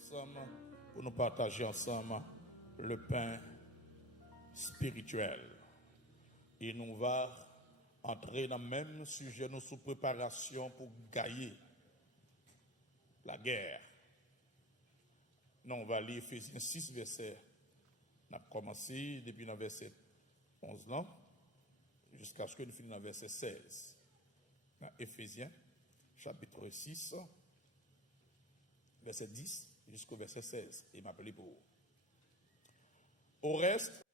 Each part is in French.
ensemble pour nous partager ensemble le pain spirituel. Et nous va entrer dans le même sujet, nous sous préparation pour gagner la guerre. Nous, on va lire Ephésiens 6, verset. On a commencé depuis le verset 11 là, jusqu'à ce que nous finissions dans le verset 16. Dans Ephésiens, chapitre 6, verset 10 jusqu'au verset 16. Et m'appeler pour vous. Au reste,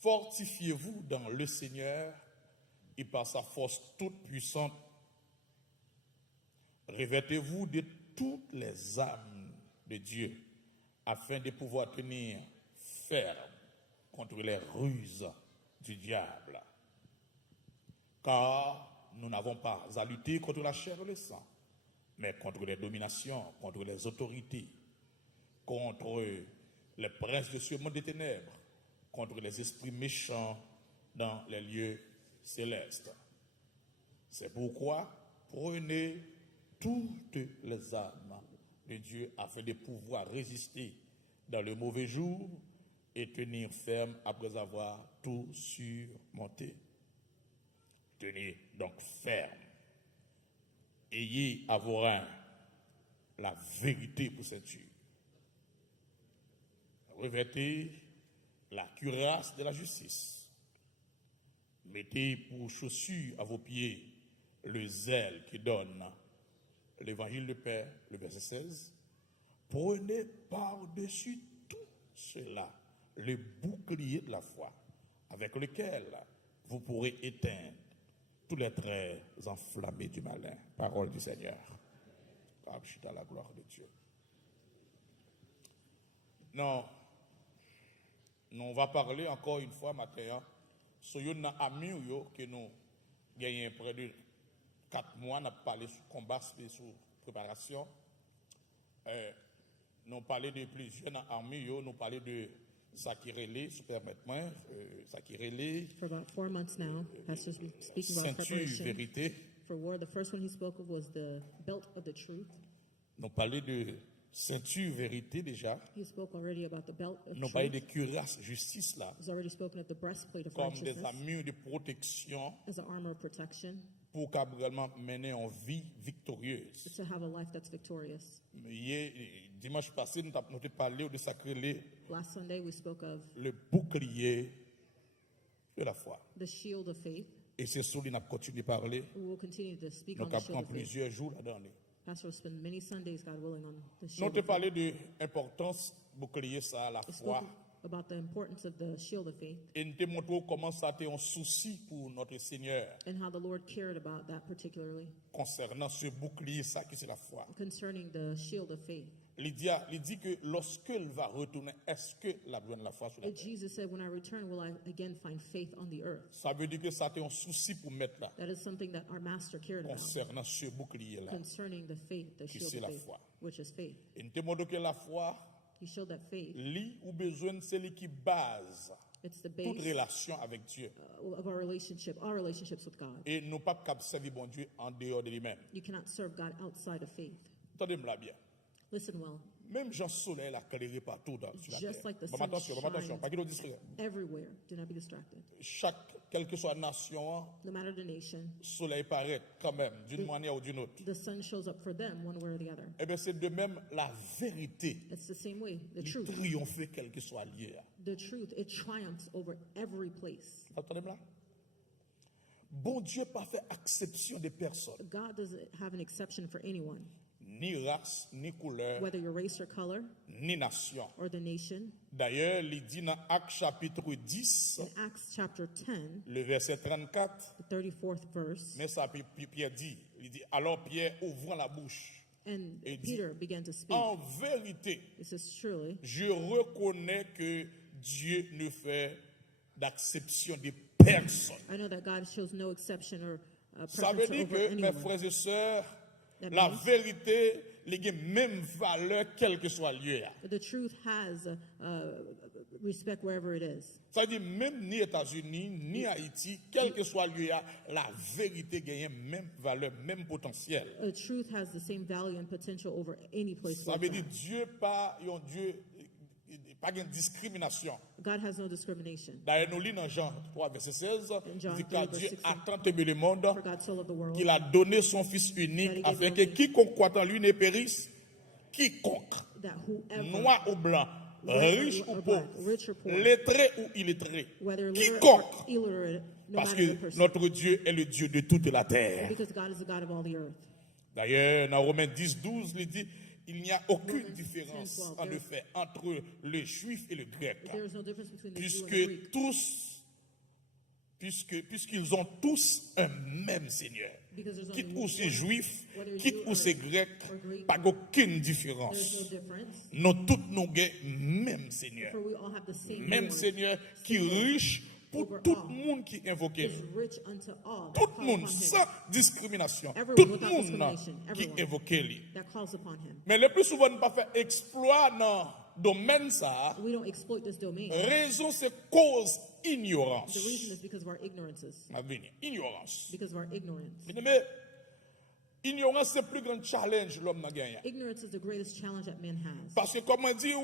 fortifiez-vous dans le Seigneur et par sa force toute puissante. Revêtez-vous de toutes les âmes de Dieu afin de pouvoir tenir ferme contre les ruses du diable. Car nous n'avons pas à lutter contre la chair et le sang, mais contre les dominations, contre les autorités, contre les princes de ce monde des ténèbres, contre les esprits méchants dans les lieux célestes. C'est pourquoi prenez toutes les armes de Dieu afin de pouvoir résister dans le mauvais jour et tenir ferme après avoir tout surmonté. Tenez donc ferme. Ayez à vos reins la vérité pour ceinture. Revêtez la cuirasse de la justice. Mettez pour chaussure à vos pieds le zèle qui donne l'évangile de paix, le verset 16. Prenez par-dessus tout cela le bouclier de la foi, avec lequel vous pourrez éteindre tous les traits enflammés du malin. Parole du Seigneur. Je suis dans la gloire de Dieu. Non, on va parler encore une fois matin sur un ami que nous gagnons près de 4 mois. On a parlé sur combat, sur préparation. Nous parlé de plusieurs amis, nous parlé de Sakirele, permettez-moi, Sakirele. For about 4 months now, Pastor's been speaking about preparation vérité. for war. The first one he spoke of was the belt of the truth. Nous parlé de ceinture vérité déjà. He spoke already about the belt of Nous parlé truth. de cuirasse justice là, He's already spoken of the breastplate of comme des righteousness armures de protection as an armor of protection. pour vraiment mener en vie victorieuse. It's to have a life that's victorious. Dimanche passé, nous avons parlé de Sakirele, Last Sunday we spoke of le bouclier de la foi. the shield of faith. Et c'est sur lui qu'on continue de parler. We will continue to speak Nous on the avons shield pris of faith. plusieurs jours là-dedans. Pastor will spend many Sundays, God willing, on the Nous shield avons of faith. parlé de l'importance du bouclier, ça, la We foi. spoke about the importance of the shield of faith Et nous te montrons comment ça a été un souci pour notre Seigneur and how the Lord cared about that particularly concernant ce bouclier, ça qui c'est la foi. concerning the shield of faith. Il dit que lorsqu'elle va retourner, est-ce que la besoin de la foi sur la And terre? Jesus said, when I return, will I again find faith on the earth? Ça veut dire que ça a été un souci pour mettre là, That is something that our master cared about concernant ce bouclier-là. concerning the faith, the Qui shield c'est of la faith, foi. which is faith. Et nous te montrons que la foi, He showed that faith, lui ou besoin, c'est lui qui base it's the toute base relation avec Dieu. of our relationships with God. Et nous pas capable de servir bon Dieu en dehors de lui-même. You cannot serve God outside of faith. Attendez-moi bien. Listen well. Même Jean Soleil a éclairé partout sur la Just terre. like the Bon, sun attention, shines pas qu'il nous dise rien. Everywhere. Do not be distracted. Quelle que soit la nation, No matter the nation, le soleil paraît quand même, d'une manière ou d'une autre. the sun shows up for them one way or the other. Eh bien, c'est de même la vérité. It's the same way. The Il truth. triomphe quel que soit lieu. The truth, it triumphs over every place. Attendez-moi là. Bon Dieu pas fait exception des personnes, God doesn't have an exception for anyone, ni race, ni couleur, whether your race or color ni nation. or the nation. D'ailleurs, il dit dans Actes chapitre 10, In Acts chapter 10, le verset 34, the 34th verse, mais ça Pierre dit, il dit, alors Pierre ouvrant la bouche and et dit, Peter began to speak. en vérité, It says, surely, je reconnais que Dieu ne fait d'acception de personne. I know that God shows no exception or Ça veut preference dire over que, mes anyone. frères et sœurs, That la means vérité, les même valeur, quel que soit le lieu. the truth has respect wherever it is. Ça veut dire même ni États-Unis, ni Haïti, quel que soit le lieu, la vérité gagne même valeur, même potentiel. Truth has the same value and potential over any place. Ça veut dire Dieu pas un Dieu pas de discrimination. God has no discrimination. D'ailleurs, nous lisons dans Jean 3, verset 16, John dit 3, que Dieu verse a 16. tant aimé le monde For God so loved the world qu'il a donné son Fils unique that he afin gave que only- quiconque croit en lui ne périsse. Quiconque, that whoever, noir ou blanc, riche ou or pauvre, black, rich or poor, lettré ou illettré, whether literate quiconque, or illiterate, no parce matter the que person, notre Dieu est le Dieu de toute la terre. because God is the God of all the earth. D'ailleurs, dans Romains 10, 12, il dit il n'y a aucune Romans différence 10, 12, en effet entre le juif et le grec, There is no difference between the Jew and the puisque Greek, tous, puisqu'ils ont tous un même Seigneur. because there's Quitte only ou c'est one, juif, whether quitte Jew ou c'est or grec, Greek, pas aucune there's différence. no difference, Nous tous nous avons même Seigneur. for we all have the same Même Lord, Seigneur qui est riche pour over tout all. le monde qui invoque is lui. rich unto all that Tout call le monde, upon sans him, discrimination. Everyone Tout le without monde discrimination, qui everyone. invoque lui. that calls upon him. Mais le plus souvent, nous ne pas faire exploit dans le domaine ça. We don't exploit this domain. Raison, c'est cause ignorance. The reason is because of our ignorances, Ma venir, ignorance. because of our ignorance. Mais ignorance, c'est le plus grand challenge l'homme n'a gagné. Ignorance is the greatest challenge that man has, Parce que, comment dire,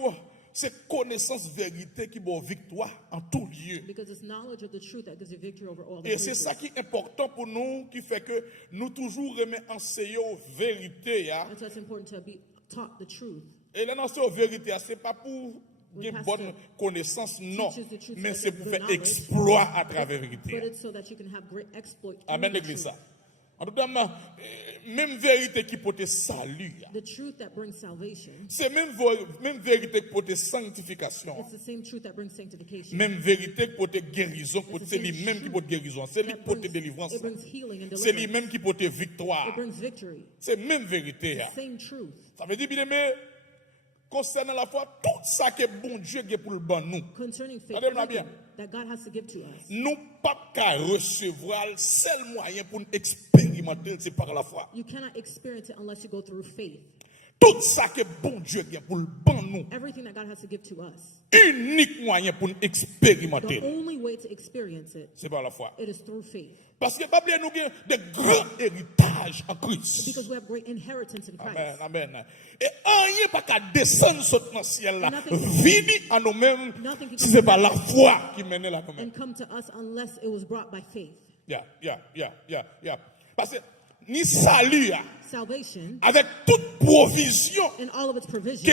c'est connaissance vérité qui vaut victoire en tout lieu. because it's knowledge of the truth that gives you victory over all the Et c'est places. ça qui est important pour nous, qui fait que nous toujours remettons enseigner aux vérités. And so it's important to be taught the truth. Et là, non, c'est aux vérités, c'est pas pour We une have bonne to connaissance, non. teach us the truth Mais so c'est that pour the faire knowledge- exploit à travers la But vérité. it's so that you can have great exploit. through Amen, the l'église truth. ça. En tout cas, même vérité qui peut te salut. The truth that brings salvation, C'est même vérité qui peut te sanctification. it's the same truth that brings sanctification. Même vérité qui peut te guérison. It's the C'est same lui-même qui truth peut te guérison. C'est lui that qui peut te brings- délivrance. It brings healing and C'est deliverance. lui-même qui peut te victoire. It brings victory. C'est même vérité. The same truth. Ça veut dire, bien aimé, concernant la foi, tout ça que bon Dieu a pour le ban nous. Concerning faith, Regardez-moi bien. everything that God has to give to us. Nous pas qu'à recevoir le seul moyen pour nous expérimenter, c'est par la foi. You cannot experience it unless you go through faith. Tout ça que bon Dieu a pour le ban nous, Everything that God has to give to us. unique moyen pour nous The expérimenter, only way to experience it, c'est par la foi. it is through faith. Parce que pas bien nous avons de grands héritages en Christ. Because we have great inheritance in Amen, Christ. amen. Et rien pas qu'à descendre sur le ciel là, Nothing- vini à nous-mêmes, Nothing can si c'est come pas la down foi qui mène là nous-mêmes. and come to us unless it was brought by faith. Yeah. Parce que ni salut là, Salvation, avec toute provision in all of its provisions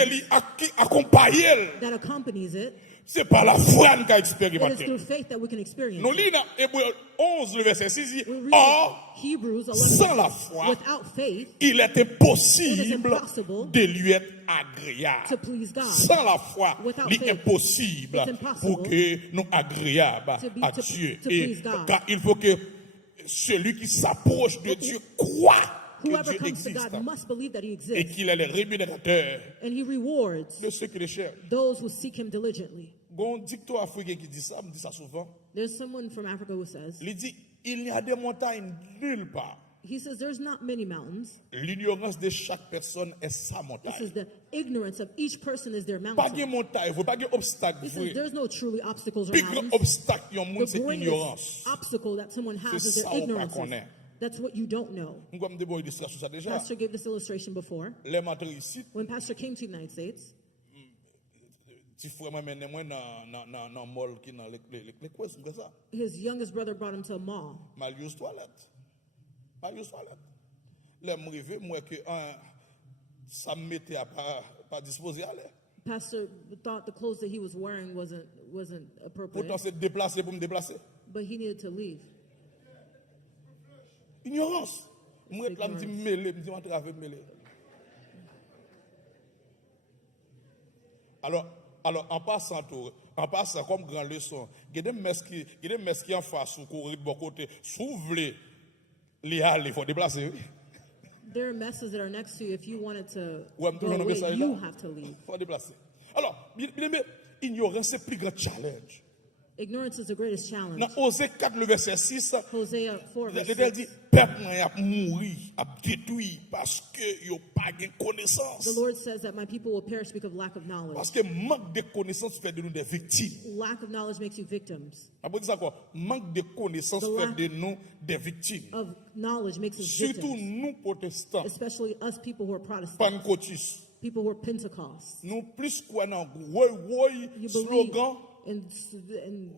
qui accompagne, that accompanies it, c'est par la foi qu'on a it is expérimenté. through faith that we can experience Nous it. lisons dans Hébreux 11, le verset 6, il dit, We read or, Hebrews sans 11, la foi, without faith, il est It is impossible impossible de lui être agréable. to please God. Sans la foi, Without il est faith, impossible it's impossible pour que nous agréables à to Dieu. to Et please God. car il faut que celui qui s'approche de Dieu croit que Whoever Dieu comes to existe God must believe that He et exists, qu'il est le rémunérateur and He rewards de ceux qui le cherchent. those who seek Him diligently. Bon dicton africain qui dit ça, me dit ça souvent. There's someone from Africa who says, Il dit, il n'y a des montagnes nulle part. he says, there's not many mountains. L'ignorance de chaque personne est sa He montagne. says the ignorance of each person is their Pas de mountain. montagne, pas de obstacle. He says there's no truly obstacles or Plus grand mountains. obstacle, yon moun, The c'est greatest ignorance. obstacle that someone has C'est is their ça, on pas ignorance. connaît. That's what you don't know. Nous avons des bonnes illustrations sur ça déjà. Pastor gave this illustration before. Les matins ici, When Pastor came to the United States, petit frère moi mène moi dans mall qui dans les coins comme ça. his youngest brother brought him to a mall. Mal toilette. Les m'rivé moi que ça me mettait à pas disposer à l'air. Pastor thought the clothes that he was wearing wasn't appropriate, Pourtant c'est déplacer pour me déplacer. but he needed to leave. Ignorance. Moi là me dit mêler, me dit on travaille mêler. Alors en passant comme grand leçon, il y a des messes qui en face ou courir de bon côté, s'ouvrir les halles, il faut déplacer. There are messes that are next to you. If you wanted to Ouais, me go toujours dans le away, message you là. have to leave. Il faut déplacer. Alors, bien aimé, ignorance c'est le plus grand challenge. Ignorance is the greatest challenge. Dans Osée 4, le verset 6, Hosea 4, verse l'Éternel 6. dit, peuple a mouru, a détruit parce que yo pas de connaissance. The Lord says that my people will perish because of lack of knowledge. Parce que manque de connaissance fait de nous des victimes. Lack of knowledge makes you victims. On dit ça quoi? Manque de connaissance The fait lack de nous des victimes. Of knowledge makes us Surtout victims. nous protestants, Especially us people who are Protestants. Pentecôtistes. People who are Pentecost. Nous plus quoi dans woy You believe slogan. in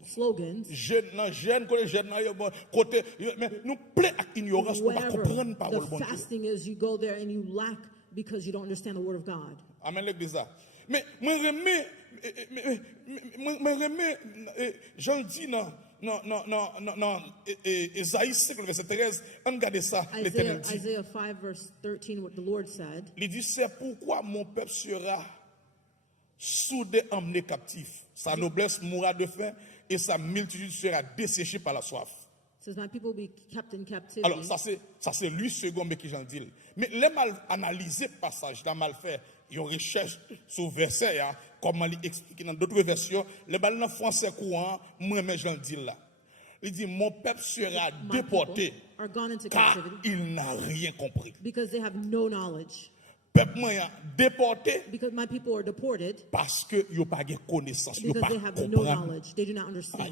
slogans. Jeune côté mais nous plaît à ignorance pour pas Wherever comprendre parole the bon Dieu. fasting is, you go there and you lack because you don't understand the word of God. Amen l'église ça. Mais moi remets Jean dit non Ésaïe 5 verset 13, on regarde ça l'Éternel dit. Isaiah 5 verse 13 what the Lord said. Il dit c'est pourquoi mon peuple sera soudé emmené captif. Sa noblesse mourra de faim et sa multitude sera desséchée par la soif. Says my people will be kept in captivity. Alors ça c'est lui second mais qui j'en dis. Mais les mal analysé passage dans mal fait, il y a une recherche sur verset comment il explique dans d'autres versions, les balles en français courant, moi mais j'en dis là. Il dit mon peuple sera My déporté people are gone into car captivity il n'a rien compris. because they have no knowledge. Peuple moi déporté Because my people are deported parce que yo pas de connaissance, yo because pas they have no comprendre. knowledge. They do not understand.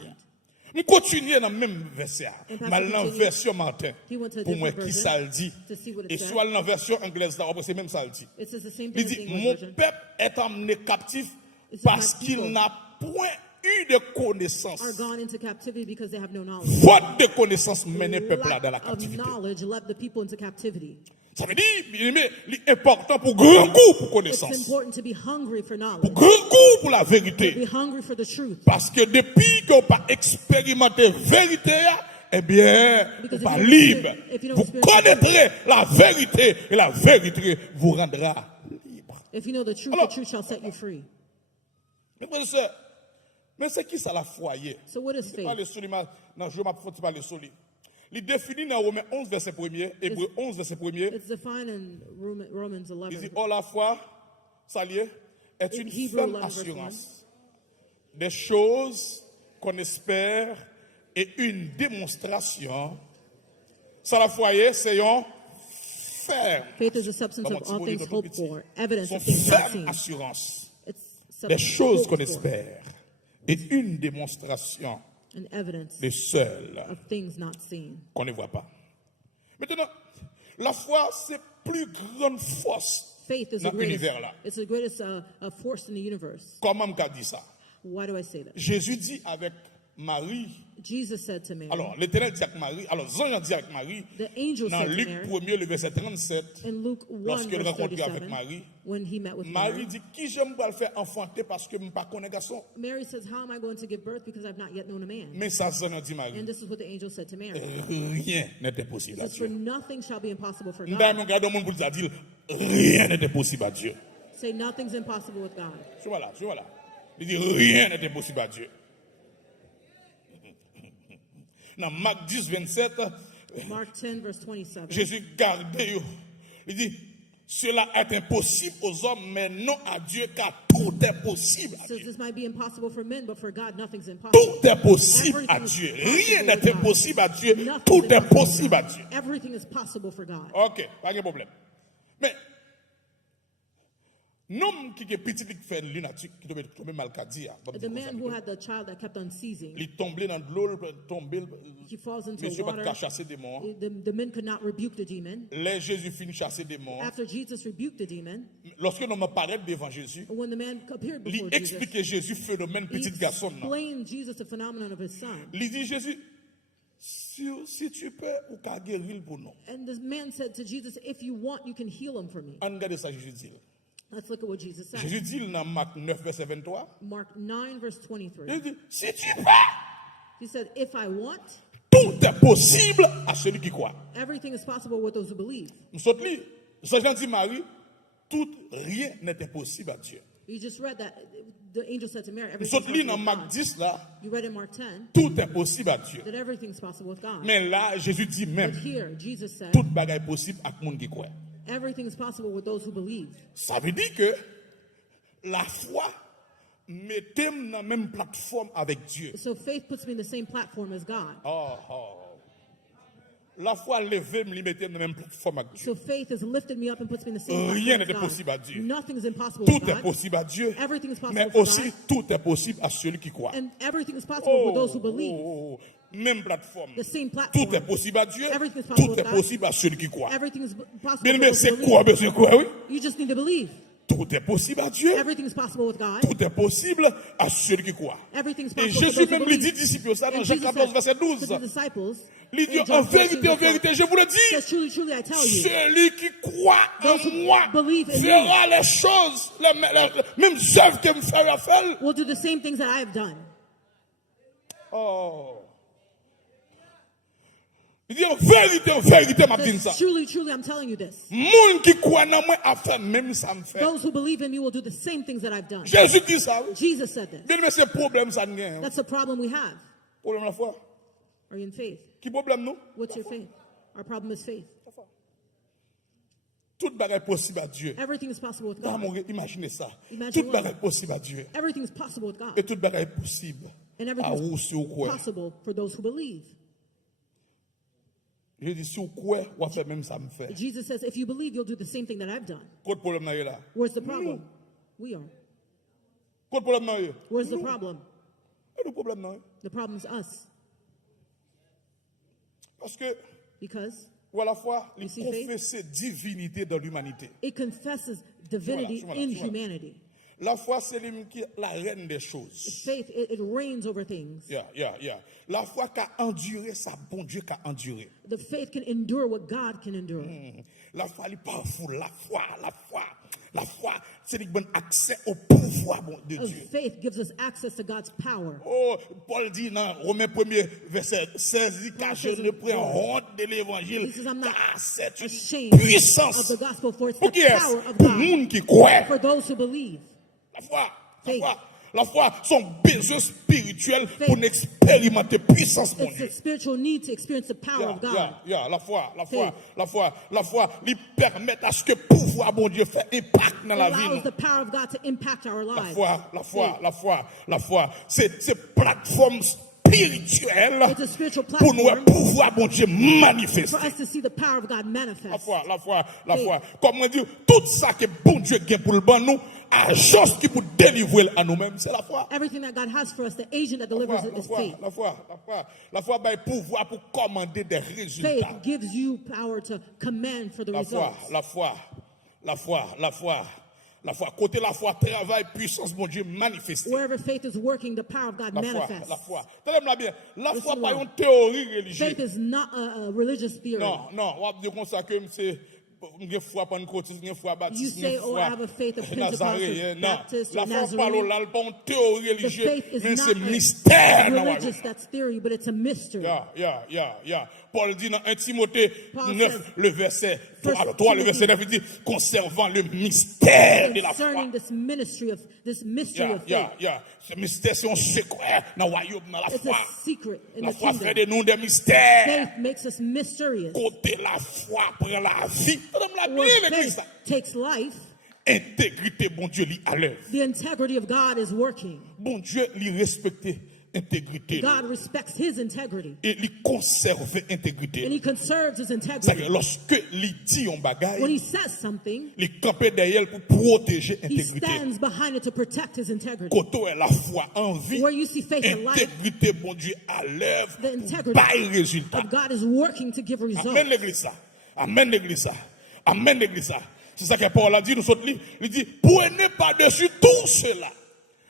Je continue dans le même verset. And Pastor Mal dans la continued. version Martin. He went to a Pour moi, different qui version ça le dit. to see what it Et said. soit dans la version anglaise, là, c'est même ça le dit. It says the same Il thing in dit, the English mon version. peuple est emmené captif It says, parce my qu'il people n'a point eu de connaissance. Are gone into captivity because they have no knowledge. Faute de connaissance mène le peuple là Lack dans la of captivité. knowledge led the people into captivity. Ça veut dire, l'important pour grand coup pour It's connaissance. important to be hungry for Pour knowledge. grand coup pour la Be vérité. hungry for the truth. Parce que depuis qu'on pas expérimenté vérité, eh bien, Because vous pas if you don't libre. experience- if you don't Vous experience connaîtrez la vérité et la vérité vous rendra libre. If you know the truth, Alors- the truth shall set you free. Mais frères et sœurs, mais c'est qui ça la foyer? So what is faith? Parler sur lui, non, je vais parler sur lui. Il définit dans Romains 11 verset 1er, Hébreux 11 verset 1er, It's defined in Romans il dit 11. oh la foi, ça lié, est une Hebrew ferme 11 verse assurance des choses qu'on espère et une démonstration. Ça la foyer, c'est un ferme. Faith is the substance Comment of tu all peux things dire hoped petit? for, evidence Son of things not ferme seen. assurance It's des substance choses hoped qu'on for espère et une démonstration and evidence des seules of things not seen. qu'on ne voit pas. Maintenant, la foi, c'est plus grande force Faith is the dans greatest. l'univers là. It's the greatest force in the universe. Comment on dit ça? Why do I say that? Jésus dit avec Marie, Jesus said to Mary. alors l'Éternel dit avec Marie, alors Jean dit avec Marie, The angel dans said to Luc Mary 1er, le verset 37, in Luke 1 lorsqu'elle verse rencontre avec 37, Marie, when he met with Marie Mary, dit, qui j'aime pas le faire enfanter parce que je ne pas connais garçon. Mary says, "How am I going to give birth because I've not yet known a man?" Mais ça, Jean dit Marie, And this is what the angel said to Mary. rien n'était possible à It says, "For Dieu. nothing shall be impossible for Nous God." avons regardé le monde pour dire, rien n'était possible à Dieu. Say nothing's impossible with God. Tu vois là. Il dit, rien n'était possible à Dieu. Dans Marc 10, 27, Mark 10 verse 27. Jésus gardait. Il dit, cela est impossible aux hommes, mais non à Dieu, car tout est possible à Says Dieu. this might be impossible for men, but for God nothing's impossible. Tout est possible à Dieu. Rien n'est impossible à Dieu. Tout est possible à Dieu. Everything is possible for God. Ok, pas de problème. Mais, l'homme qui est petit, qui fait une lunatique, qui tombe mal qu'à dire. The man who had the child that kept on seizing, Il tombait dans de l'eau, tombé. he falls into Monsieur pas water. de chasser des démons. The men could not rebuke the demon. Les Jésus finit chasser des démons. After Jesus rebuked the demon, Lorsque l'homme apparaît devant Jésus, when the man appeared il before Jesus, explique Jésus phénomène he petit garçon. non. explained Jesus the phenomenon of his son. Il dit Jésus, si tu peux, ou qu'à guérir pour nous. And the man said to Jesus, "If you want, you can heal him for me." On regarde ça, Jésus dit. Let's look at what Jesus said. Jésus dit dans Marc 9, verset 23. Mark 9 verse 23. Il dit, si tu peux, He said, "If I want, tout est possible à celui qui croit. everything is possible with those who believe." Nous sommes là. Saint Jean dit Marie, tout rien n'est impossible à Dieu. You just read that the angel said to Mary, Nous "Everything's sommes là possible dans with Marc God." 10 là, You read in Mark 10 tout est possible à Dieu. that everything's possible with God. Mais là, Jésus dit But même, here, Jesus said, toute bagaille possible à monde qui croit. "Everything is possible with those who believe." Ça veut dire que la foi mettez-moi dans la même plateforme avec Dieu. So faith puts me in the same platform as God. La foi levée me mettez dans la même plateforme avec Dieu. So faith has lifted me up and puts me in the same Rien platform n'est as impossible à God. Dieu. Nothing is impossible Tout with est God. possible à Dieu, Everything is possible mais for aussi God. tout est possible à celui qui croit. And everything is possible for those who believe. Même plateforme. The same platform. Tout est possible à Dieu, Everything is possible tout with est God. possible à celui qui croit. Everything is possible Bien for aimé, those c'est who quoi, believe. monsieur, quoi, oui? You just need to believe. Tout est possible à Dieu, Everything is possible with God. tout est possible à celui qui croit. Everything is Et possible for Jésus those who même lui dit, believe. disciples, ça dans And Jean Jesus 14, said verset to 12. the disciples, Il dit, in en John 14, vérité, je vous le dis, says, truly, truly, I tell you, celui qui croit en Those who moi believe in fera les choses, les mêmes œuvres que me ferait faire. will do the same things that I have done. Il dit, en vérité, m'a dit ça. Says, truly, truly, I'm telling you this. Moun qui croit en moi a fait même ça me fait. Those who believe in me will do the same things that I've done. Jésus dit ça. Oui. Jesus said this. Bien, mais c'est problème ça n'y a. That's the problem we have. Problème la foi. Are you in faith? Qui problème nous? What's your faith? Our problem is faith. Tout bagage possible à Dieu. Everything is possible with Ah, God. mon gars, imaginez ça. Imagine Tout what? bagage possible à Dieu. Everything is possible with God. Et tout bagage possible And à everything vous si vous is croyez. possible for those who believe. Je dis, si vous croyez, vous faites même ça me fait. Jesus says, if you believe, you'll do the same thing that I've done. Quel problème là? Where's the problem? We are. Quel problème là? Where's the problem? Le problème là. The problem is us. Parce que, Because ou à la fois, il You see faith? confesse divinité dans l'humanité. it confesses divinity Voilà, in voilà. humanity. La foi, c'est lui qui est la reine des choses. Faith, it reigns over things. Yeah. La foi qui a enduré, ça bon Dieu qui a enduré. The faith can endure what God can endure. La foi, il pas fou. La foi, c'est le bon accès au pouvoir bon, de Of Dieu. faith gives us access to God's power. Oh, Paul dit dans Romains 1er, verset 16, il dit, car je ne prends honte de l'évangile, He says, I'm not car c'est une ashamed of puissance. the gospel, for it's Pour the qui est-ce? power of Pour God. le monde qui croit. For those who believe. La foi, son besoin spirituel Faith. pour expérimenter puissance mon It's Dieu. a spiritual need to experience the power of God. La foi, lui permet à ce que pouvoir bon Dieu fait impact dans la vie. Allows nous. the power of God to impact our La lives. foi, c'est plateforme spirituelle It's a spiritual pour nous platform pouvoir bon Dieu manifester. for us to see the power of God La manifest. foi. Comment dire, tout ça que bon Dieu gagne pour le bon nous, agence qui pour délivrer à nous-mêmes, c'est la foi. Everything that God has for us, the agent that delivers it is faith. La foi, ben, pouvoir pour commander des résultats. Faith gives you power to command for the results. La foi, côté la foi, travail, puissance, mon Dieu, manifesté. Wherever faith is working, the power of God manifests. La foi. Tenez-moi bien. La Listen foi, pas well. une théorie religieuse. Faith is not a religious theory. Non, on va dire comme ça que c'est une foi pentecôtiste, une foi You baptiste, say, une oh, I have a faith of foi Pentecostal, nazaréenne. Non, Baptist, la or foi parle Nazarene. là, pas une théorie The religieuse, faith is mais not c'est mystère. dans la religious, vie. that's theory, but it's a mystery. Yeah. Paul dit dans 1 Timothée Paul 9, says, le verset 3, First 3, le verset 9, il dit, conservant le mystère de la foi. Concerning this mystery of faith. Ce mystère, c'est un secret dans le royaume, dans la It's foi. a secret in La the foi fait kingdom. de nous des mystères. Faith makes us mysterious. Côté la foi prend la vie. Madame la Where bien, l'église. faith takes life, Intégrité, bon Dieu, lui à l'œuvre. the integrity of God is working. Bon Dieu, lui respecter intégrité. God respects his integrity, Et lui conserver and intégrité. he conserves his C'est-à-dire, integrity. lorsque lui dit un When bagage, he says something, il campe derrière pour protéger he intégrité. stands behind it to protect his integrity. Côté est la foi en vie. Where you see faith and life, Intégrité, bon Dieu, à l'œuvre. the Pour integrity bailler résultat. of God is working to give Amen results. l'église ça. Amen l'église ça. Amen l'église ça. C'est ça que Paul a dit, nous autres, il dit, prenez par-dessus tout cela,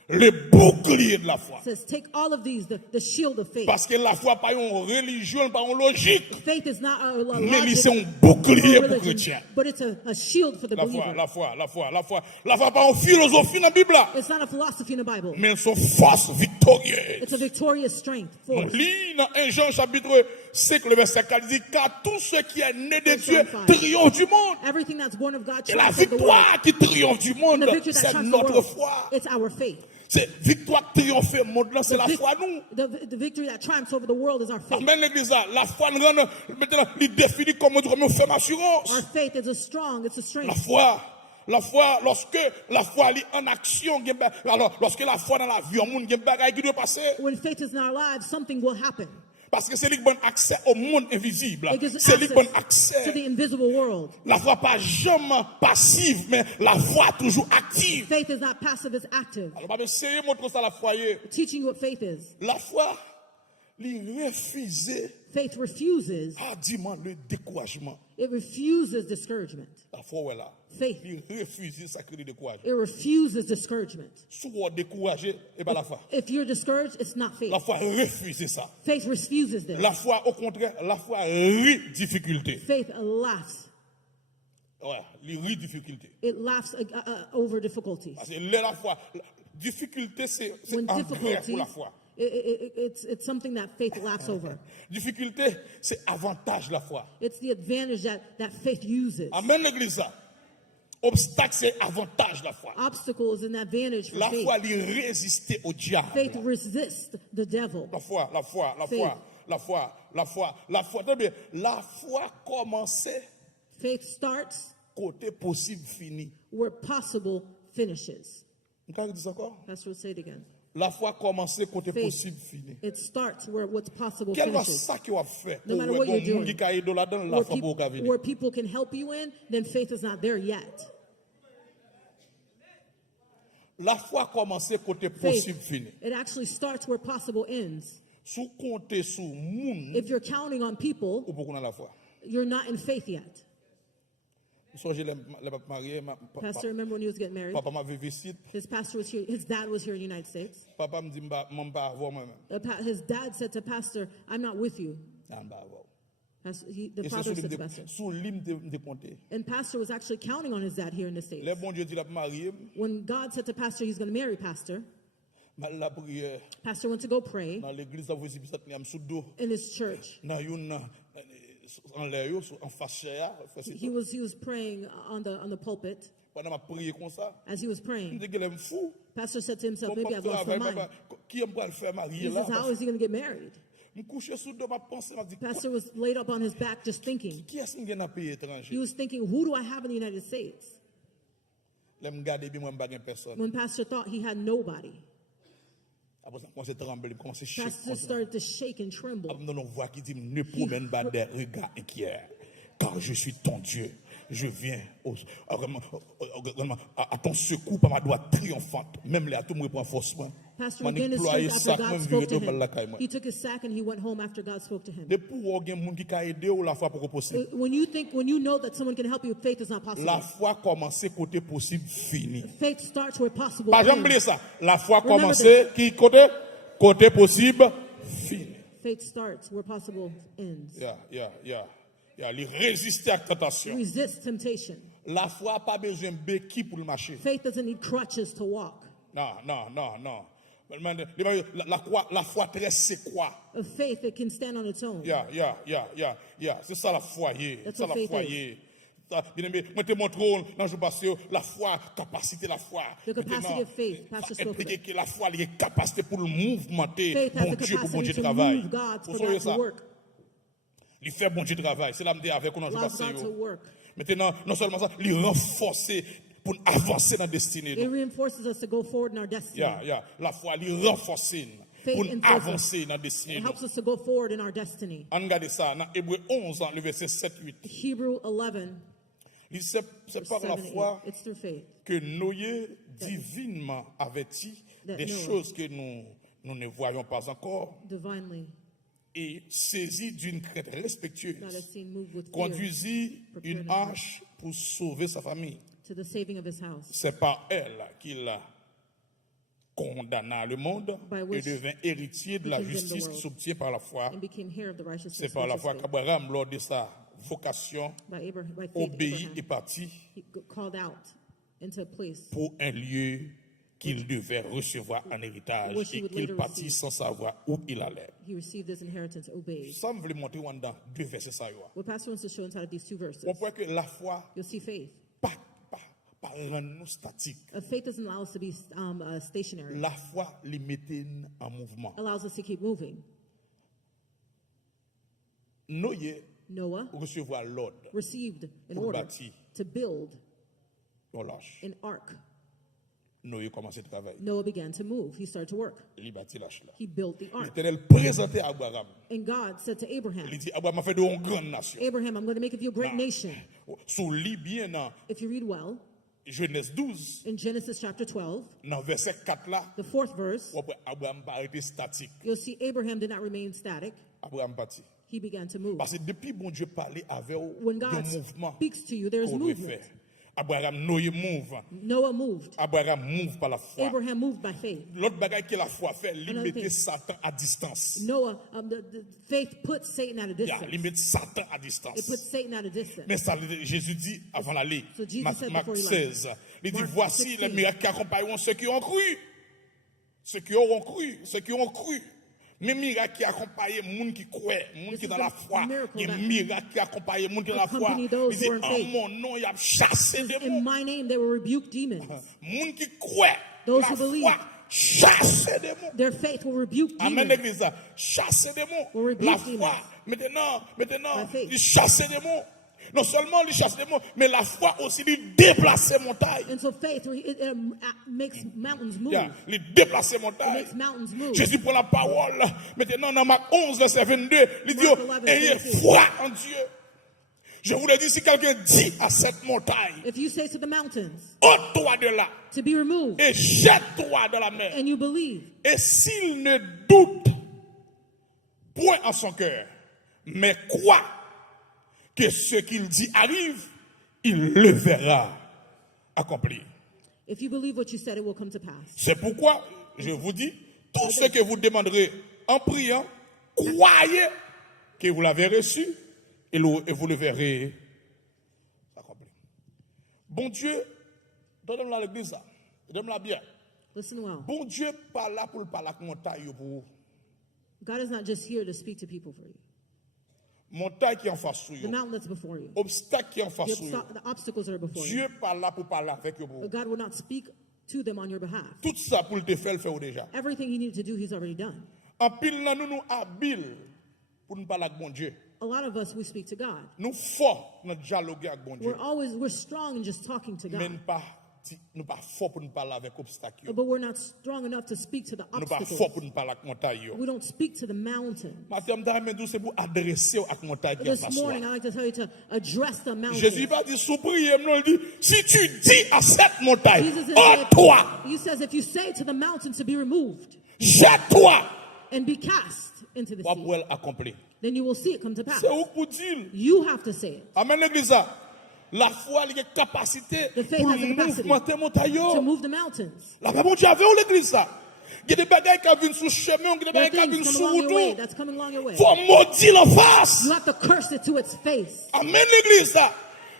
le bouclier de la foi. It says, take all of these, the shield of faith. Parce que la foi pas une religion, pas une logique. Faith is not a Mais logic c'est un or bouclier a pour religion, chrétien. but it's a shield for the La believer. foi pas une philosophie dans la Bible là. It's not a philosophy in the Bible. Mais elles sont force victorieuse. It's a victorious strength, On force. lit dans 1 Jean chapitre 5, le verset 4, il dit, car tout ce qui est né de Verse Dieu 5. triomphe du monde. Everything that's born of God Et la triumphs of the world. victoire qui triomphe du And monde, the victory that c'est triumphs the notre world, foi. it's our faith. C'est victoire qui triomphe le monde là, c'est la Vic- foi nous. the victory that triumphs over the world is our faith. Amen l'église là. La foi nous rend, maintenant, il définit comme une ferme assurance. Our faith is it's a La strength. La foi, lorsque la foi est en action, alors lorsque la foi dans la vie, on monde bagaille qui doit passer. When faith is in our lives, something will happen. Parce que c'est lui qui donne accès au monde invisible. It gives C'est lui qui donne access to accès. the invisible world. La foi pas jamais passive, mais la foi toujours active. Faith is not passive, it's active. Alors, on va essayer de montrer ça à la foi. Teaching you what faith is. La foi, lui refuser Faith refuses. hardiment le découragement. It refuses discouragement. La foi, voilà. Faith. Il refuse ça crée le découragement. It refuses discouragement. Si vous êtes découragé, et pas la foi. If you're discouraged, it's not faith. La foi refuse ça. Faith refuses this. La foi, au contraire, la foi rit difficulté. Faith laughs. Ouais, il rit difficulté. It laughs over difficulties. Parce que la foi, difficulté, c'est When engrais pour difficulty, la foi. it's something that faith laughs over. Difficulté, c'est avantage la foi. It's the advantage that faith uses. Amen, l'église. Obstacle, c'est avantage la foi. Obstacle is an advantage for La faith. foi, lui résister au diable. Faith resists the devil. La foi, la foi, la Faith. foi, la foi, la foi, la foi. Attendez, la foi commençait Faith starts côté possible fini. where possible finishes. Vous pouvez dire ça encore? Pastor will say it again. La foi commençait côté Faith. possible fini. It starts where what's possible Quel est finishes. ça que vous avez fait? No matter what you're doing. La foi pour Where people can help you in, then faith is not there yet. La foi commençait côté Faith, possible fini. it actually starts where possible ends. Sous compter sous moun, If you're counting on people, ou beaucoup dans la foi. you're not in faith yet. So j'ai les papas mariés, Pastor, remember when he was getting married? papa m'a vu ici, His pastor was here. His dad was here in the United States. papa me dit m'en pas avoir moi-même. His dad said to Pastor, "I'm not with you." M'en pas avoir. The Et c'est father said to Pastor. sous l'hymne de compter. And Pastor was actually counting on his dad here in the States. Les bon Dieu dit la marié, When God said to Pastor he's going to marry Pastor, la prière Pastor went to go pray dans l'église ça vous ici ça tenir sous dos. in his church. Dans une en l'air en face He was praying on the pulpit. pendant ma prière comme ça. As he was Je praying, dis que l'aime fou. Pastor said to himself, Mon "Maybe I've papa lost my travaille, mind." qui aime pas le faire He marier là? says, "How is he going to get married?" Je couche sous dos ma pensée, m'a dit Pastor was laid up on his back just thinking. qui est-ce qui vient dans pays He étranger? was thinking, "Who do I have in the United States?" L'aime garder bien moi pas personne. When Pastor thought he had nobody, Après ça commence à trembler, commence à shake. Pastor started to shake and tremble. Après on voit qui dit ne promène pas des regards inquiets car je suis ton Dieu. Je viens à ton secours par ma droite triomphante. Même les atomes reprend force. Pastor regained his strength after God spoke to him. He took his sack and he went home after God spoke to him. Depuis où il y a des gens qui ont aidé ou la foi pour possible. When you know that someone can help you, faith is not possible. La foi commence côté possible fini. Faith starts where possible Pas jamais ends. oublier ça. La foi Remember commence this. qui côté possible fini. Faith starts where possible ends. Il résiste à la tentation. Resist temptation. La foi n'a pas besoin de béquille pour le marcher. Faith doesn't need crutches to walk. Non. La foi très c'est quoi? A faith that can stand on its own. C'est ça la foi. That's C'est ça what la faith foi. is. Bien aimé, moi te montrons dans le jour passé la foi, capacité la foi. The capacity of faith, Pastor spoke of Impliquer it. que la foi a une capacité pour le mouvementer, Faith has bon the Dieu pour bon Dieu capacity to travail. move God, Vous for savez God ça? to work. Il fait bon Dieu travail. C'est là que avec nous dans le jour Allows passé. God to work. Maintenant, non seulement ça, il renforcer pour avancer dans la destinée. It reinforces us to go forward in our destiny. La foi, il renforce Faith pour enforces avancer dans la It destinée. helps us to go forward in our destiny. On regarde ça dans Hébreu 11, le verset 7-8. Hebrew 11, C'est par la 7 and foi 8. It's through faith. que Noé, divinement averti That des Noah- choses que nous ne voyons pas encore, Divinely, et saisi d'une crainte God has respectueuse, seen move with fear conduisit Prepared une an arche pour sauver sa famille. to the saving of his house. C'est par elle qu'il condamna le monde By et which devint héritier de he la condemned the justice world. qui s'obtient par la foi. And became heir of the righteousness. C'est par la which is foi faith. qu'Abraham, lors de sa vocation, By faith, obéit et Abraham, partit he called out into a place pour un lieu qu'il devait recevoir en héritage Which he et would qu'il later partit receive. sans savoir où il allait. he received this inheritance, obeyed. Ça me voulait montrer dans deux versets ça. What Pastor wants to show inside of these two verses, On voit que la foi you'll see faith. pas rend nous statique. Faith doesn't allow us to be stationary. La foi les mettait en mouvement. Allows us to keep moving. Noé Noah recevoir l'ordre received an pour order bâtir. to build. an ark. Noé commençait à travailler. Noah began to move. He started to work. Il bâtit l'arche là. He built the ark. L'Éternel présentait à Abraham. And God said to Abraham, Il dit Abraham a fait de une grande nation. Abraham, I'm going to make of you a great nation. Sous lit bien dans If you read well, Genèse 12, in Genesis chapter 12, dans verset 4 là, the 4th verse, Abraham pas été statique. you'll see Abraham did not remain static. Abraham parti. He began to move. Parce que depuis bon Dieu parlait avec When un God mouvement speaks to you, there is qu'on doit movement. faire. Abraham Noé move. Noah moved. Abraham move par la foi. Abraham moved by faith. L'autre bagaille que la foi fait, il Another mettait thing. Satan à distance. Noah, the faith put Satan at a Yeah, distance. il met Satan à It put distance. Satan at a distance. Mais ça, Jésus dit avant l'aller, So Jesus Marc said before he 16, il dit Mark voici 16. les miracles qui accompagneront ceux qui ont cru. Ceux qui auront cru, ceux qui ont cru. Mais miracles qui accompagnent les gens qui croient, les gens This qui is sont dans the la foi. miracle Il y a that des miracles qui accompagnent les gens qui sont dans la foi. accompany those Il dit who are in en faith. mon nom, il y a chassé des In démons. my name, they will rebuke demons. Les gens qui croient, Those la who believe. foi, chasser des démons. Their faith will rebuke Amen, demons. l'église. Chasser des démons. Will rebuke La demons. foi, maintenant, By faith. il chasse des démons. Non seulement il chasse des démons, mais la foi aussi, il déplace les montagnes. And so faith, it makes mountains move. Yeah, il déplace les It montagnes. makes mountains move. Jésus prend la parole. Maintenant, dans Marc 11, verset 22, il dit, Mark 11, ayez 22. foi en Dieu. Je vous l'ai dit, si quelqu'un dit à cette montagne, If you say to the mountains ôte-toi de là to be removed, et jette-toi dans la mer. and you believe, Et s'il ne doute point en son cœur, mais croit que ce qu'il dit arrive, il le verra accomplir. if you believe what you said, it will come to pass. C'est pourquoi, je vous dis, tout ce que vous demanderez en priant, croyez que vous l'avez reçu et vous le verrez accomplir. Bon Dieu, donnez-moi l'église, donnez-moi bien. Listen well. Bon Dieu, pas là pour parler avec montagne pour vous. God is not just here to speak to people for you. Montagne qui est en face sur The vous. mountain that's before you, Obstacle qui est en face sur vous. the obstacles that are before you. Dieu pas là pour parler avec vous. But God will not speak to them on your behalf. Tout ça pour le faire, le fait déjà. Everything he needed to do, he's already done. En pile, nous habiles pour nous parler avec bon Dieu. A lot of us, we speak to God. Nous forts dans dialoguer avec bon Dieu. We're strong in just talking to Mais God. nous pas forts pour nous parler avec obstacle. But we're not strong enough to speak to the Nous pas forts obstacles. pour nous parler avec montagne. We don't speak to the mountain. Madame Damendou, c'est pour adresser avec montagne qui est en This face. morning, I'd like to tell you to address the Jésus mountain. va dire sous prière, il dit si tu dis à cette montagne, Jesus is ôte-toi, he says, if you say to the mountain to be removed jette-toi, and be cast into the on va sea, pouvoir l'accomplir. then you will see it come to pass. C'est où pour dire. You have to say it. Amen, l'église. La foi, il y a une capacité The faith pour has the capacity mouvementer montagne. to move the mountains. La bon Dieu avait où l'église ça? Il y a des bagailles qui viennent sous chemin, il y a des There are bagailles qui viennent things sous coming along your way route. that's coming along your way. Faut maudire la face. You have to curse it to its face. Amen, l'église ça.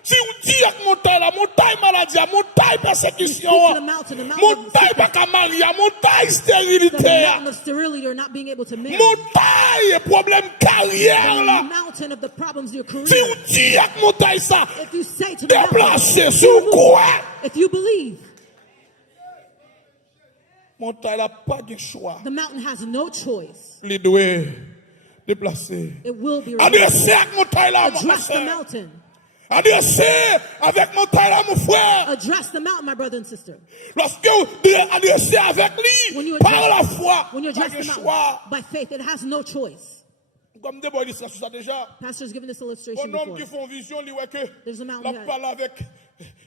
Si vous dites à montagne, la montagne maladie, la montagne persécution, You speak to the mountain of montagne pas qu'à marier, montagne The stérilité, mountain of sterility or not being able to marry. montagne problème carrière The là. mountain of the problems of your career. Si vous dites à montagne ça, If you say to the mountain, déplacez sur quoi? if you believe, Montagne n'a pas de choix. the mountain has no choice. Les doigts déplacés. It will be removed. Adressez avec montagne là, mon Address the frère. mountain. Adressez avec montagne là, mon frère. Address the mountain, my brother and sister. Lorsque vous adressez avec When lui, you par la address, foi, when you pas address de the choix. mountain by faith, it has no choice. Comme des boys disent ça déjà. Pastor's given this Un illustration homme before. qui font vision, il voit que There's a mountain la here. parle avec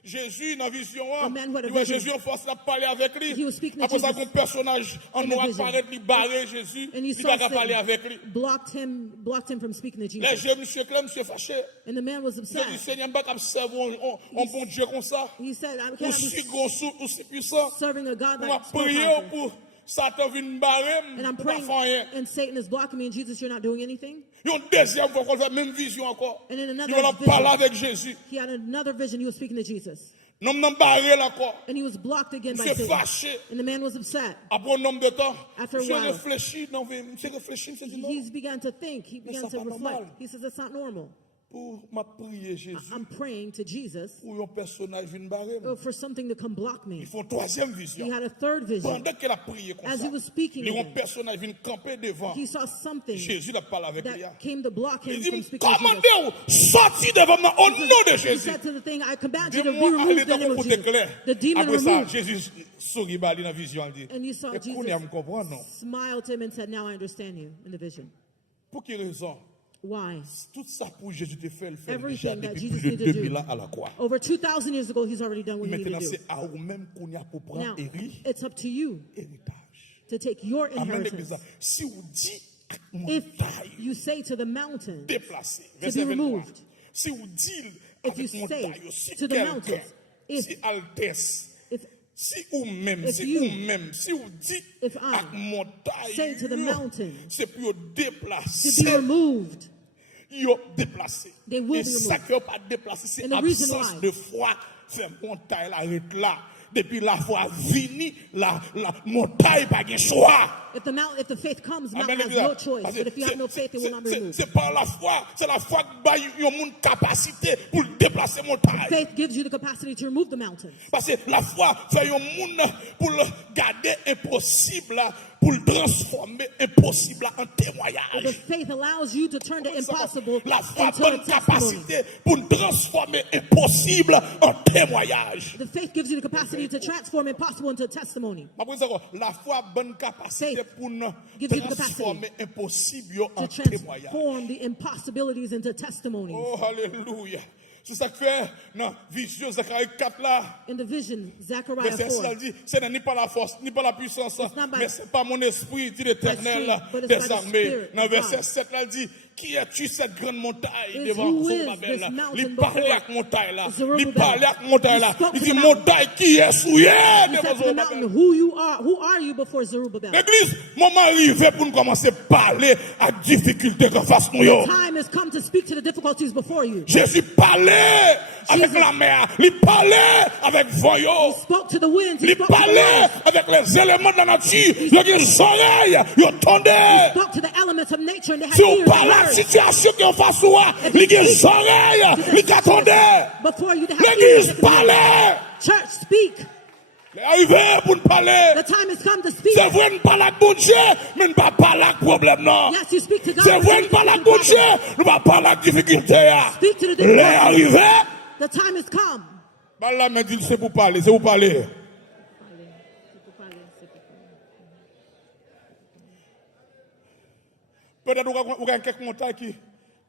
Jésus dans la vision. A man who had a Il voit vision. Jésus en force, il a parlé avec lui. He was speaking to Après ça, Jesus un personnage en in the noir vision. apparaît, il barre Jésus. And he Il saw va pas parler Satan avec lui. blocked him from speaking to Les Jesus. jeunes, monsieur Clem, monsieur fâché. And the man was Je upset. dis, Seigneur, je ne peux pas servir un bon Dieu comme ça. He said, I cannot Aussi be gros, aussi puissant. serving a God On like va so prier powerful. pour Satan vienne barrer, And I'm pour pas praying, faire rien. and Satan is blocking me, and Jesus, you're not doing anything. Il y a une deuxième fois qu'on fait la même vision encore. And in Il another va vision, parler avec Jésus. he had another vision. He was speaking to Jesus. Non, non, barré là encore. And he was blocked again by Monsieur Satan. fâché. And the man was upset. Après un nombre de temps, After a monsieur while, réfléchit, non, monsieur réfléchit, monsieur dit non. He began to think. He began ça to pas reflect. normal. He says, that's not normal. pour m'a prier Jésus I'm praying to Jesus pour un personnage vinn barrer. for something to come block me. Ils font troisième vision. He had a third vision. Pendant qu'elle a prié comme As ça, he was speaking il y a un again, personnage vient camper devant. he saw something Jésus n'a pas avec lui. that came to block him Il from dit, speaking to Jesus. commandez-vous, sortez devant moi au nom de He Jésus. said to the thing, I command you to be Dis-moi, removed allez in the dans name mon of côté Jesus. clair. The demon Après ça, removed. Jésus sourit dans la vision. Il dit, And you saw et qu'on y a me comprendre, non? smiled to him and said, now I understand you in the vision. Pour quelle raison? Why? Tout ça pour Jésus te fait, le fait déjà Everything that depuis Jesus plus de needed to 2000 do. ans à la croix. Over 2,000 years ago, he's already done what he needed Maintenant, to do. c'est à vous-même qu'on y a pour prendre Now, it's up to you héritage. to take your Amen, inheritance. l'église. Si vous dites If montagne you say to the mountain, déplacée, be verset 23. removed. Si vous dites If you avec montagne, say si to the quelqu'un, mountains, if- si Altesse, if si ou même, If si you- ou même, si vous dites if I avec montagne, say to the mountain c'est pour to déplacer. be removed, Ils déplacé. They will Et be ça removed. qui n'a pas déplacé, c'est And the reason l'absence why. de foi. C'est montagne, la arrête là. Depuis la foi vini, la montagne pas de choix. if the faith comes, the Amen, mountain has no choice. But if you have no faith, it will not be removed. C'est par la foi, c'est la foi qui a une capacité pour déplacer montagne. Faith gives you the capacity to remove the mountains. Parce que la foi fait un monde pour le garder impossible, pour le transformer impossible en The témoignage. faith allows you to turn the impossible La foi a into a bonne testimony. capacité pour transformer impossible en témoignage. The faith gives you the capacity to transform impossible into a testimony. La foi a bonne capacité Faith pour gives you the transformer impossible en To témoignage. transform the impossibilities into testimonies. Oh, alléluia. C'est ça que fait dans vision Zacharie 4 là. In the vision, Zechariah Verset 6 4, dit, ce n'est ni par la force, ni par la puissance, not by- mais c'est par mon esprit, dit l'Éternel strength, but it's des by the armées. Spirit Dans of verset God. 7 là, il dit, qui es-tu cette grande montagne Is devant who is Zorobabel this là? mountain Il parlait before avec montagne là. Zerubbabel? Il parlait avec montagne là. He spoke Il to dit, the mountain. montagne qui est souillée he devant said to the mountain, Zorobabel. who are you before Zerubbabel? L'église, moment arrivé pour nous commencer à parler à difficulté que face nous. yo. Time has come to speak to the difficulties before you. Jésus parlait avec la mer. Il parlait avec voyou. Spoke to the winds, he Il spoke to the parlait waves, avec les éléments de la nature. Il a des oreilles, il entendait. spoke to the elements of nature, and they had Si on ears parle and à la heard. situation qui est en face de soi, il a des oreilles, il attendait. Before you to have L'église ears. parlait. Church, speak. Il est arrivé pour nous parler. The time has come to speak. C'est vrai, nous parlons avec bon Dieu, mais nous ne parlons pas avec problème, non. Yes, you speak to God. C'est but vrai, you nous speak parlons to avec the bon Dieu, problem. nous ne parlons pas avec difficulté. Speak to the Il est difficulties. arrivé. The time has come. Bah là, mais dit, c'est pour parler, c'est pour parler. Peut-être vous avez quelques montagnes qui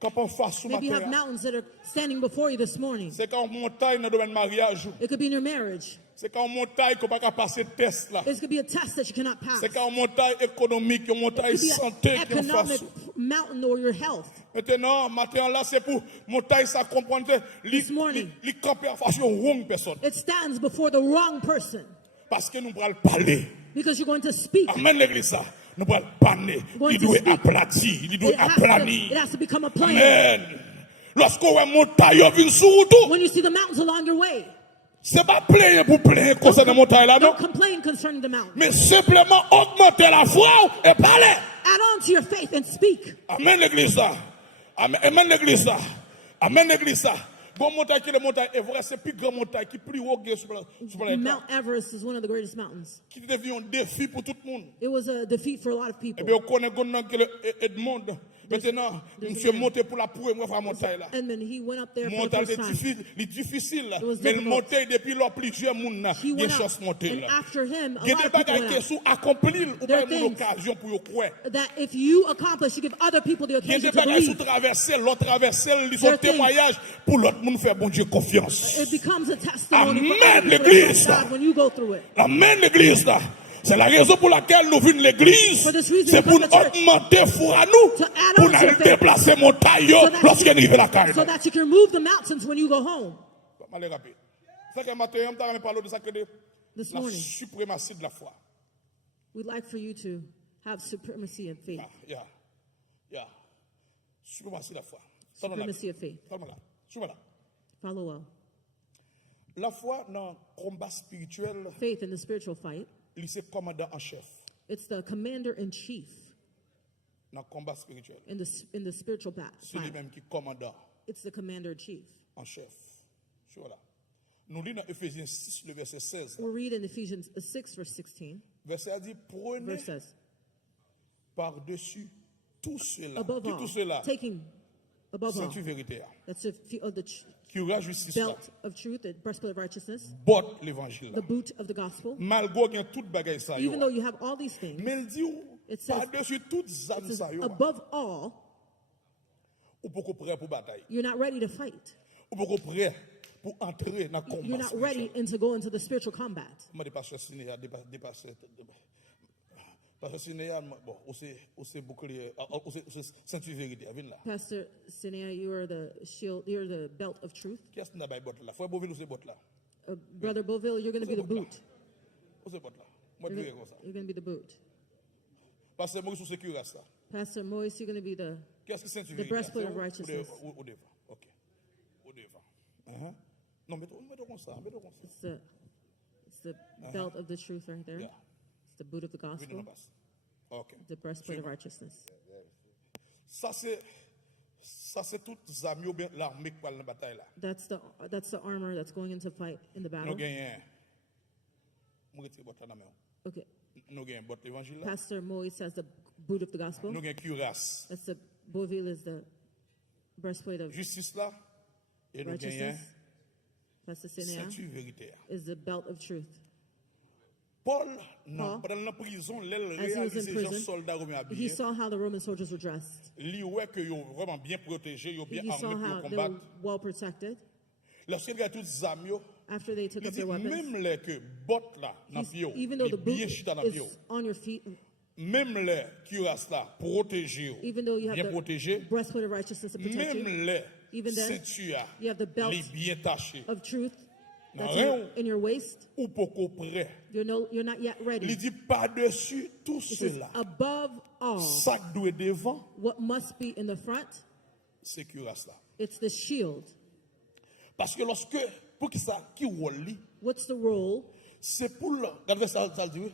sont en face sous ma Maybe you have terre. mountains that are standing before you this morning. C'est quand on montagne dans le domaine mariage. It could be in your marriage. C'est quand on montagne qu'on ne peut pas passer test là. It could be a test that you cannot pass. C'est quand on montagne économique, on It montagne could be santé an qui est en face. economic mountain or your health. Maintenant, matin là, c'est pour montagne, ça comprendre que This morning. les camper en face de wrong personne. It stands before the wrong person Parce que nous allons parler. because you're going to speak. Amen l'église ça. Nous allons parler. Going Il to doit speak. aplatir. Il doit It aplanir. has to become a plan. Amen. Lorsqu'on voit montagne vient sur route, When you see the mountains along your way, c'est pas plaindre pour plaindre concernant montagne là, non. don't complain concerning the mountain. Mais simplement augmenter la foi et parler. Add on to your faith and speak. Amen l'église ça. Amen l'église ça. Amen l'église ça. Bon montagne qui est montagne est vrai, c'est plus grand montagne qui plus haut que sur la Mount Everest is one of the greatest mountains. qui devient un défi pour tout le monde. It was a defeat for a lot of Et people. bien on connaît que le Edmond maintenant monsieur monté pour la première fois montagne là. Edmund, he went up there for the Montagne first time. est difficile là. was Mais le difficult. monter depuis là plusieurs monde là, He il y a went chance up, monter and là. after him, a Il y a lot des of people bagages went qui up. sont accomplis ou There pas are une things occasion pour y croire. That if you accomplish, you give other people the Il y a des occasion to bagages qui believe. sont traversés, l'autre traversé, ils There sont are things- témoignages pour l'autre monde faire bon Dieu confiance. It becomes a testimony for Amen, other people to l'église. trust God when you go through it. Amen l'église là. C'est la raison pour laquelle nous venons l'église. For this reason C'est we pour come to church. augmenter foi à nous. To add Pour on to aller your faith. déplacer montagne So that lorsqu'il you- arrive la caille. So that you can remove the mountains when you go home. C'est ça que matin, on t'a parlé de ça que de This la morning, suprématie de la foi. we'd like for you to have supremacy of faith. Yeah. Suprématie de la foi. Seulement là. Supremacy of faith. Seulement là. Seulement là. Follow well. La foi dans le combat spirituel, Faith in the spiritual fight. c'est commandant en chef. It's the commander in chief Dans le combat spirituel. in the spiritual C'est fight. lui-même qui est commandant. It's the commander-in-chief. En chef. Voilà. Nous lisons dans Ephésiens 6, le verset 16. We'll read in Ephesians 6, verse 16. Verset a dit, prenez Verse says, par-dessus tout cela. above Tout all, cela. taking above all, Ceinture vérité. that's the of the Qui aura justice là. belt of truth, the breastplate of righteousness, Botte l'évangile là. the boot of the gospel. Malgré qu'il y a toute bagaille ça. Even though you have all these things, Mais il dit, it says, par-dessus toutes it says ça. above all, Ou pour prêt pour bataille. you're not ready to fight. Ou pour prêt pour entrer dans le combat. You're not ready to go into the spiritual combat. Moi, dépassé cinéa, dépassé. Parce que cinéa, bon, c'est bouclier, c'est ceinture vérité. Viens là. Pastor Sinea, you are the shield, you're the belt of truth. Qu'est-ce qu'on a bail botte là? Frère Beauville, c'est botte là. Brother Beauville, you're going to be the boot. Où c'est botte là? Moi, je dirais comme ça. You're going to be the boot. Parce que moi, je suis sécurité ça. Pastor Moise, you're going to be the Qu'est-ce que ceinture the vérité? breastplate of righteousness. Au devant. OK. Au devant. Non, mettons comme ça. Mettons comme ça. It's the belt of the truth right there. Yeah. It's the boot of the gospel. OK. The breastplate of righteousness. Ça c'est toute amis bien l'armée qui parle dans la bataille là. That's the armor that's going into fight in the battle. Nous gagnons. Moi retire botte là dans main. Okay. Nous gagnons botte l'évangile là. Pastor Moise has the boot of the gospel. Nous gagnons cuirasse. That's the Beauville is the breastplate of Justice là et nous gagnons righteousness. Pastor Sinea ceinture vérité. is the belt of truth. Paul, pendant la prison, il réalisait les soldats romains He habillés. saw how the Roman soldiers were dressed. Il voit qu'ils sont vraiment bien protégés, ils sont bien He saw armés how pour they were combattre. well protected. Lorsqu'il regarde tous les amis, After they took il up dit their weapons, même les que bottes là, dans pied, even though les the boot bien chita dans pied, is on your feet, même les cuirasses là, protégés, even though you have bien the protégés, breastplate of righteousness to protect même you, les even then, ceintures, you have the belt les bien tachés, of truth that's rien in your waist. ou pour près. You're not yet Il ready. dit par-dessus tout It says, cela, above all, ça doit devant, what must be in the front, c'est cuirasse là. it's the shield. Parce que lorsque, pour qui ça, qui rôle, What's the role? c'est pour le, regardez ça le dit,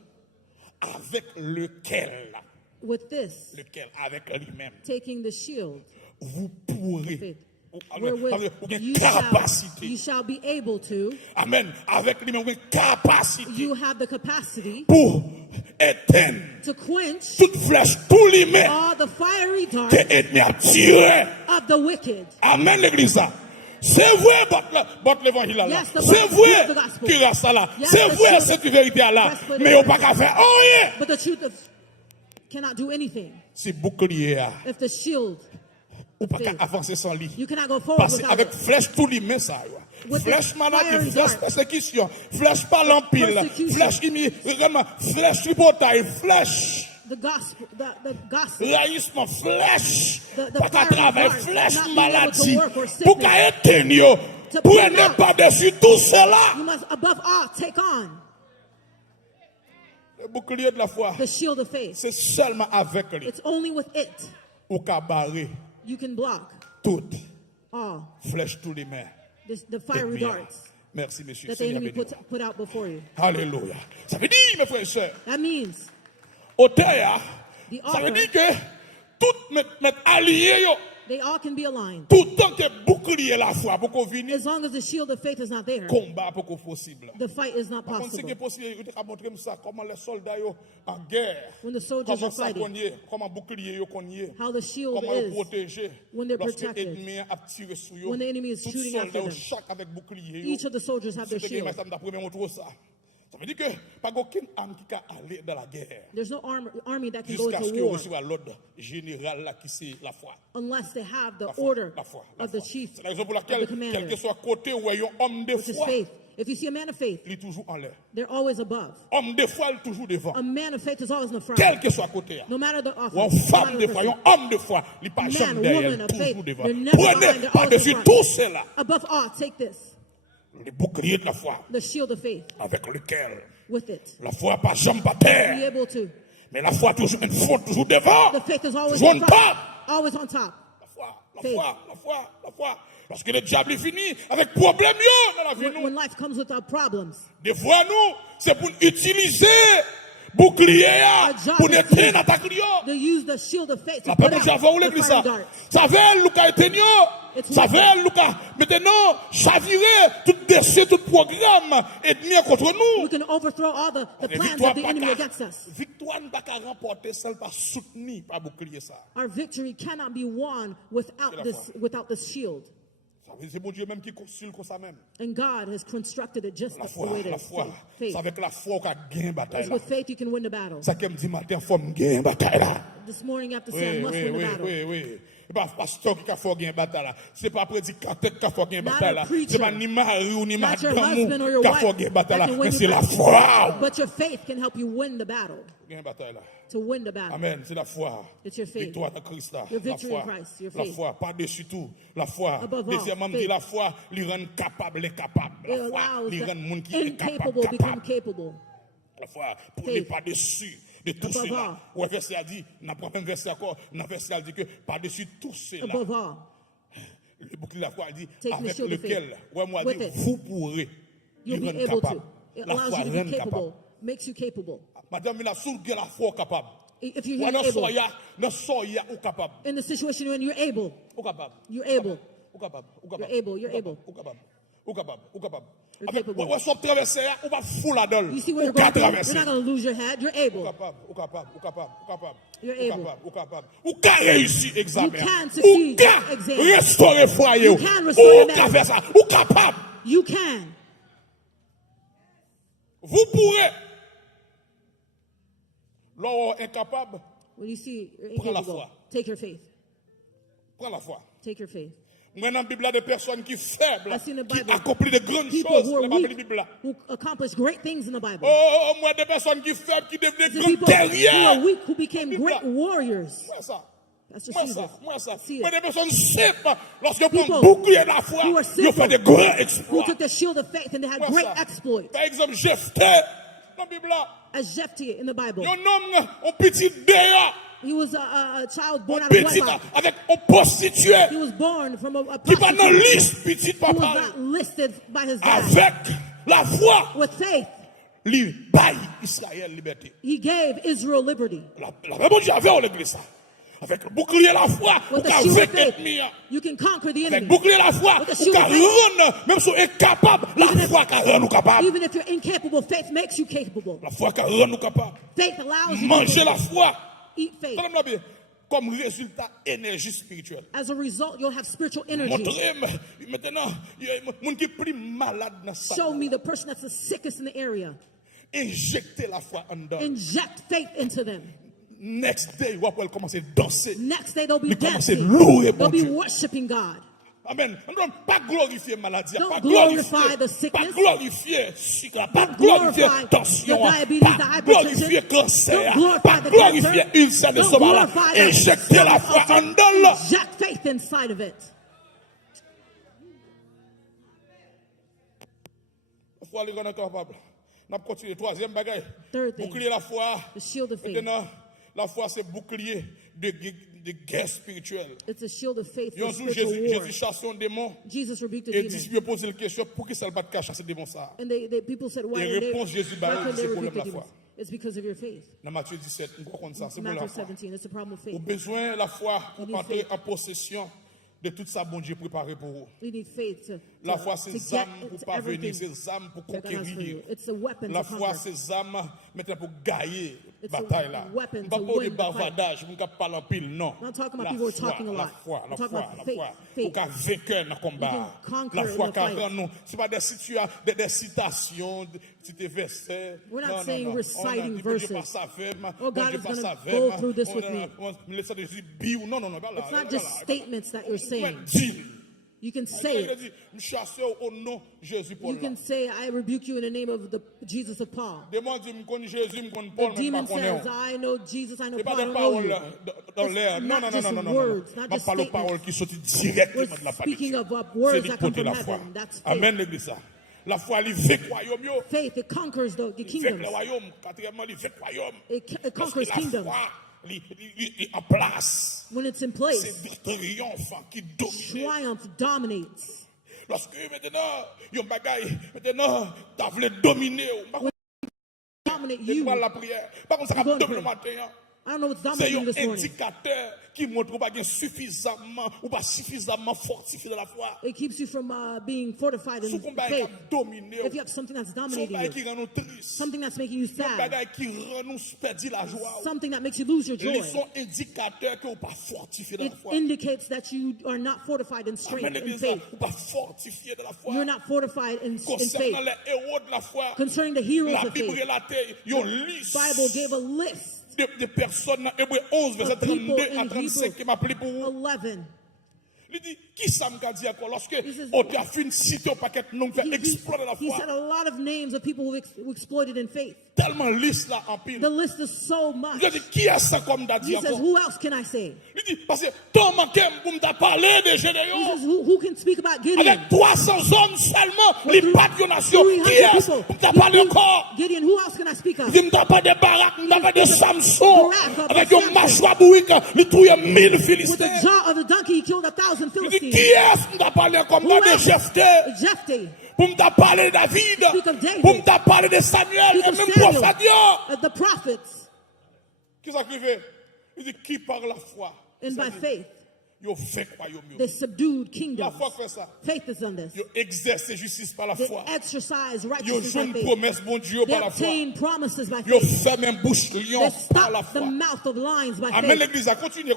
avec lequel, Lequel, avec lui-même, taking the shield, vous pourrez, faith, vous avez you capacité, shall be able to, amen, avec lui-même, vous avez capacité you have the capacity pour éteindre to quench toute flèche, tout l'humain all the fiery darts que l'ennemi a tiré. of the wicked. Amen, l'église. C'est vrai, votre l'évangile là. Yes, the C'est breastplate vrai, of the gospel. qu'il reste là. Yes, C'est the vrai, shield cette of- vérité là. breastplate Mais of on pas qu'à faire rien. But the truth cannot do anything. C'est bouclier. If the shield, Ou pas qu'à faith. avancer sans lui. You cannot go forward Parce without qu'avec it. flèche tout l'humain ça. With Flèche the maladie, fiery flèche dart. persécution, flèche pas l'empile, Persecution. flèche vraiment, flèche tripotaille, flèche the gospel, laïsme, flèche, The pas qu'à fiery travailler, dart, flèche not being able to maladie, work or pour sickness. qu'à éteindre, To pour put it ne out. pas dessus tout cela. you must above all take on Le bouclier de la foi, the shield of faith. c'est seulement avec lui. It's only with it Ou qu'à barrer you can block toute all flèche tous les mains. the fiery darts Merci, monsieur. that the Seigneur enemy béni. put out before you. Alléluia. Ça veut dire, mes frères et sœurs, That means auteur, The ça veut author. dire que tout mes alliés, yo, they all can be aligned. tout le temps que bouclier la foi, pour qu'on vienne, As long as the shield of faith is not there, combat pour qu'on possible. the fight is not Par contre, ce qui est possible. possible, je vais montrer ça, comment les soldats yo, en guerre, When the soldiers comment are ça fighting, cogner, comment bouclier yo cogner, how the shield comment le is protéger, when they're lorsque protected. l'ennemi a tiré sur eux, When the enemy is tout shooting soldat after yo, them. chaque avec bouclier yo, Each of the soldiers have their c'est shield. ça m'a premier montre ça. Ça veut dire que pas aucune arme qui peut aller dans la guerre There's no army that can go jusqu'à ce into que war reçoive l'ordre général là qui c'est la foi. unless they have the La foi, order la foi, of the chief, c'est la raison pour of the laquelle, commander, quel que soit côté où il y a un homme de which is foi, faith. If you see a man of faith, il est toujours en l'air. they're always above. Homme de foi, il est toujours devant. A man of faith is always in the front. Quel que soit côté. No matter the office, Ou une no femme matter de the foi, person. un homme de foi, il n'est pas Man, jamais derrière, woman of toujours faith, devant. they're never behind, Prenez they're always par-dessus in front. tout cela Above all, take this, le bouclier de la foi the shield of faith, avec lequel with it. la foi pas jamais par Be terre, able to. mais la foi toujours une faute, toujours devant. The faith is always Toujours on en top. top. Always on top. La foi, la Faith. foi, la foi, la foi. Lorsque le diable est fini avec problème yo dans la vie, When nous, life comes without problems, des fois nous, c'est pour utiliser bouclier job pour is éteindre attaque. to use the shield of faith to La put peuple out j'avais the l'église fire ça. darts. Ça fait Lucas éteignant. Ça fait Lucas maintenant chavirer tout décès, tout programme ennemi contre nous. We can overthrow all the plans of the enemy against us. Victoire n'a pas remporter seul pas soutenu par bouclier ça. Our victory cannot be won without this shield. C'est bon Dieu même qui construit comme ça même. And God has constructed it just the way it La is. foi. Faith. C'est avec la foi qu'on gagne bataille It's là. with faith you can win the battle. Ça qui me dit matin faut me gagner bataille là. This morning you have to say, I must win the battle. Oui. C'est pas pasteur qui a fait gagner bataille là. C'est pas prédicateur qui a fait gagner bataille là. C'est pas ni mari ou ni madame qui a fait gagner bataille là. Mais c'est la foi. But your faith can help you win the battle. Gagner bataille là. To win the battle. Amen. C'est la foi. It's your faith. Victoire de Christ là. Your La victory foi. in Christ. Your La faith. foi. Par-dessus tout. La foi. Above all, Deuxièmement, faith. la foi lui rend capable l'incapable. It La foi allows lui the rend monde qui est incapable become capable. La foi pour Faith. ne pas dessus de tout Above cela. all. Ouais, verset a dit, n'a pas même verset encore, n'a verset a dit que par-dessus tout cela. Above all. Le bouclier de la foi a dit Take the avec shield of lequel, faith. ouais, moi With dit, it. vous pourrez You'll lui be rendre able capable. to. It La allows foi you to be rend capable. capable. Makes you capable. Madame, il a sous la foi capable. If you're Ouais, dans able. soya ou capable. In the situation when you're able. Ou capable. You're able. Ou capable. You're able. You're able. Ou capable. Ou capable. Ou capable. You're Avec, capable. ouais, soit traverser, on va fou la dolle. You see where Ou you're going through? traverser. You're not going to lose your head. You're able. Ou capable, ou capable, ou capable, ou capable. You're Ou able. capable, ou capable. Ou qu'à réussir examen. You can Ou succeed qu'à exam. restaurer foyer. You can restore your Ou qu'à marriage. faire ça. Ou capable. You can. Vous pourrez. L'or incapable, When you see you're Prends la incapable, foi. take your faith. prends la foi. Take your faith. Moi, dans la Bible, il y a des personnes qui faibles, I see in the qui Bible accomplissent de grandes people choses. who are Dans la weak, Bible. who accomplish great things in the Bible. Oh, moi, des personnes qui faibles, qui deviennent The grands people who are guerriers. weak, who became Bible. great warriors. Moi, ça. That's just Moi, Jesus. ça. Moi, ça. See Moi, it. des personnes simples, lorsqu'ils People prennent bouclier de la foi, who are ils font simple, des grands Who exploits. took the shield of faith and they had Moi, great ça. exploits. Par exemple, Jephthé, dans la Bible, As Jephthah in the Bible. un homme, un petit dehors, He was a child born un out of petit, wedlock. avec un prostitué, He was born from a qui va dans la prostitute liste, petit who was papa, not listed by his dad. avec la foi, With faith, lui, baille Israël liberté. he gave Israel liberty. La même Dieu avait l'église ça. Avec le bouclier la foi, ou With the qu'à shield of vaincre faith, l'ennemi. you can conquer the Avec enemy. bouclier la foi, With the ou shield qu'à of faith. rendre, même si on est capable, la foi qu'à rendre nous capable. Even if you're incapable, faith makes you capable. La foi qu'à rendre nous capable. Faith allows you Manger to la foi. eat faith. Entendez-moi bien. Comme résultat, énergie spirituelle. As a result, you'll have spiritual energy. Montrez-moi, maintenant, il y a des gens qui sont plus malades dans ça. Show me the person that's the sickest in the area. Injectez la foi en dedans. Inject faith into them. Next day, vous allez commencer à danser. Next day, they'll be Ils commencent à dancing. louer They'll bon be Dieu. worshiping God. Amen. On ne doit pas glorifier maladie, Don't pas glorify glorifier, the sickness. pas glorifier sucre, pas Don't glorifier glorify tension, the diabetes, pas the hypertension. glorifier cancer, Don't glorify pas the glorifier cancer. ulcère de Don't stomac. glorify the Injectez la stomach foi ulcer. en dedans. Inject faith inside of it. La foi, elle est capable. On va continuer. Troisième bagaille. Third thing. Bouclier la foi. The shield of faith. Maintenant, la foi, c'est bouclier de guerre spirituelle. It's a shield of faith Et un for jour, spiritual war. Jésus chasse un démon. Jesus rebuked the Et demon. disciples posaient la question, pour qui ça ne va pas chasser démon ça? And people said, why Et did they, réponse Jésus, bah, why couldn't c'est they problème rebuke the la foi. demons? It's because of your faith. Dans Matthieu 17, on comprend ça, c'est pour la Matthew foi. 17, it's a problem of Au faith. besoin de la foi pour You need entrer faith. en possession de tout ça, bon Dieu préparé pour vous. You need faith to La foi, c'est get des âmes pour into parvenir, everything c'est des âmes pour that God has for conquérir. you. It's a weapon La to foi, conquer. c'est des âmes maintenant pour gagner It's la a bataille là. weapon Je ne to parle pas de win the bavardage, je ne parle pas en pile, non. I'm not talking about La people who are foi, talking a la lot. foi, I'm la talking foi, about la faith, foi. faith. Pour qu'à vainqueur dans le combat. You can conquer La in foi the qu'à fight. rendre nous. Ce n'est pas des situations, des citations, des versets. We're not Non, non, saying non. reciting On a dit, verses. Dieu pas ça fait, Oh, God Dieu is pas gonna ça fait, go through this with me. laisse ça de dire, biou. Non, non, non, pas là. It's not just statements that you're saying. Dis. You can say Il a it. dit, me chasser au nom de Jésus Paul. You can say, I rebuke you in the name of the Jesus of Paul. Démon dit, me connais Jésus, me connais The Paul, mais pas demon connais. says, I know Jesus, I know C'est pas Paul, I des don't know paroles you. dans l'air. It's Non, not non, non, just non, non, non. words, not Je just parle aux statements. paroles qui sortent directement de la We're parole. speaking of words C'est that come porter from la foi. heaven. That's faith. Amen, l'église. La foi, elle veut le royaume. Faith, it conquers the Il veut kingdoms. le royaume. Quatrièmement, il veut le royaume. It Parce conquers que la kingdoms. foi, il est en place. When it's in place, C'est des triomphants qui dominent. triumph dominates. Lorsque maintenant, il y a un bagage, maintenant, tu as voulu dominer. Dominate dominate Et you. pour la prière. Par contre, ça Go va and dominer le pray. matin. I don't know what's C'est dominating un you this morning. indicateur qui montre qu'on pas suffisamment ou pas suffisamment fortifié dans la foi. It keeps you from being fortified Sous in qu'on va faith. dominer. If you have something that's Son dominating bagage qui you, rend nous tristes. something that's making you Son sad, bagage qui rend nous perdre la joie. something that makes you lose your joy, Ils sont indicateurs que vous pas fortifié dans it la foi. indicates that you are not fortified in strength, Amen, in l'église, faith. vous pas fortifié dans la foi. You're not fortified in Concernant faith. les héros de la foi, Concerning the heroes la of Bible faith, relatait une liste Bible gave a list de personnes dans Hébreux 11, verset of people 32 à in 35 qui m'a appelé pour vous. 11. Il dit, qui ça m'a dit encore lorsque says- on t'a fait une cité au paquet de noms qui a explosé la He foi. said a lot of names of people who exploited in faith. Tellement liste là en pile. The list is so much. Il dit, qui est ça comme t'a dit He says, encore? who else can I say? Il dit, parce que tant manqué pour me parler de He Gédéon. says, who can speak about Gideon? Avec 300 hommes seulement, les With pattes de nation. 300 Qui est people. pour me parler encore? Gideon, who else can I speak of? Il dit, m't'a pas de Barak, m't'a pas de Samson. Barak, Avec Samson. une mâchoire bourrique, il trouve 1000 With the Philistins. jaw of the donkey, he killed 1,000 Il dit, Philistines. qui est-ce m't'a parlé comme Who ça de else? Jephthé? Jephthé, Pour m't'a parler de David. Speak of David. Pour m't'a parler de Samuel. speak Et of même Samuel, prophète. Yo. the prophets, Qui ça qui fait? Il dit, qui par la foi? and by faith, Yo fait quoi yo mieux? they subdued La kingdoms. foi fait ça. Faith has done this. Yo exerce justice par la They foi. exercise Yo righteousness joue by une faith. promesse bon Dieu They par la foi. obtain promises by Yo faith. fait même bouche lion They par la stop the foi. mouth of lions by Amen faith. l'église, continue.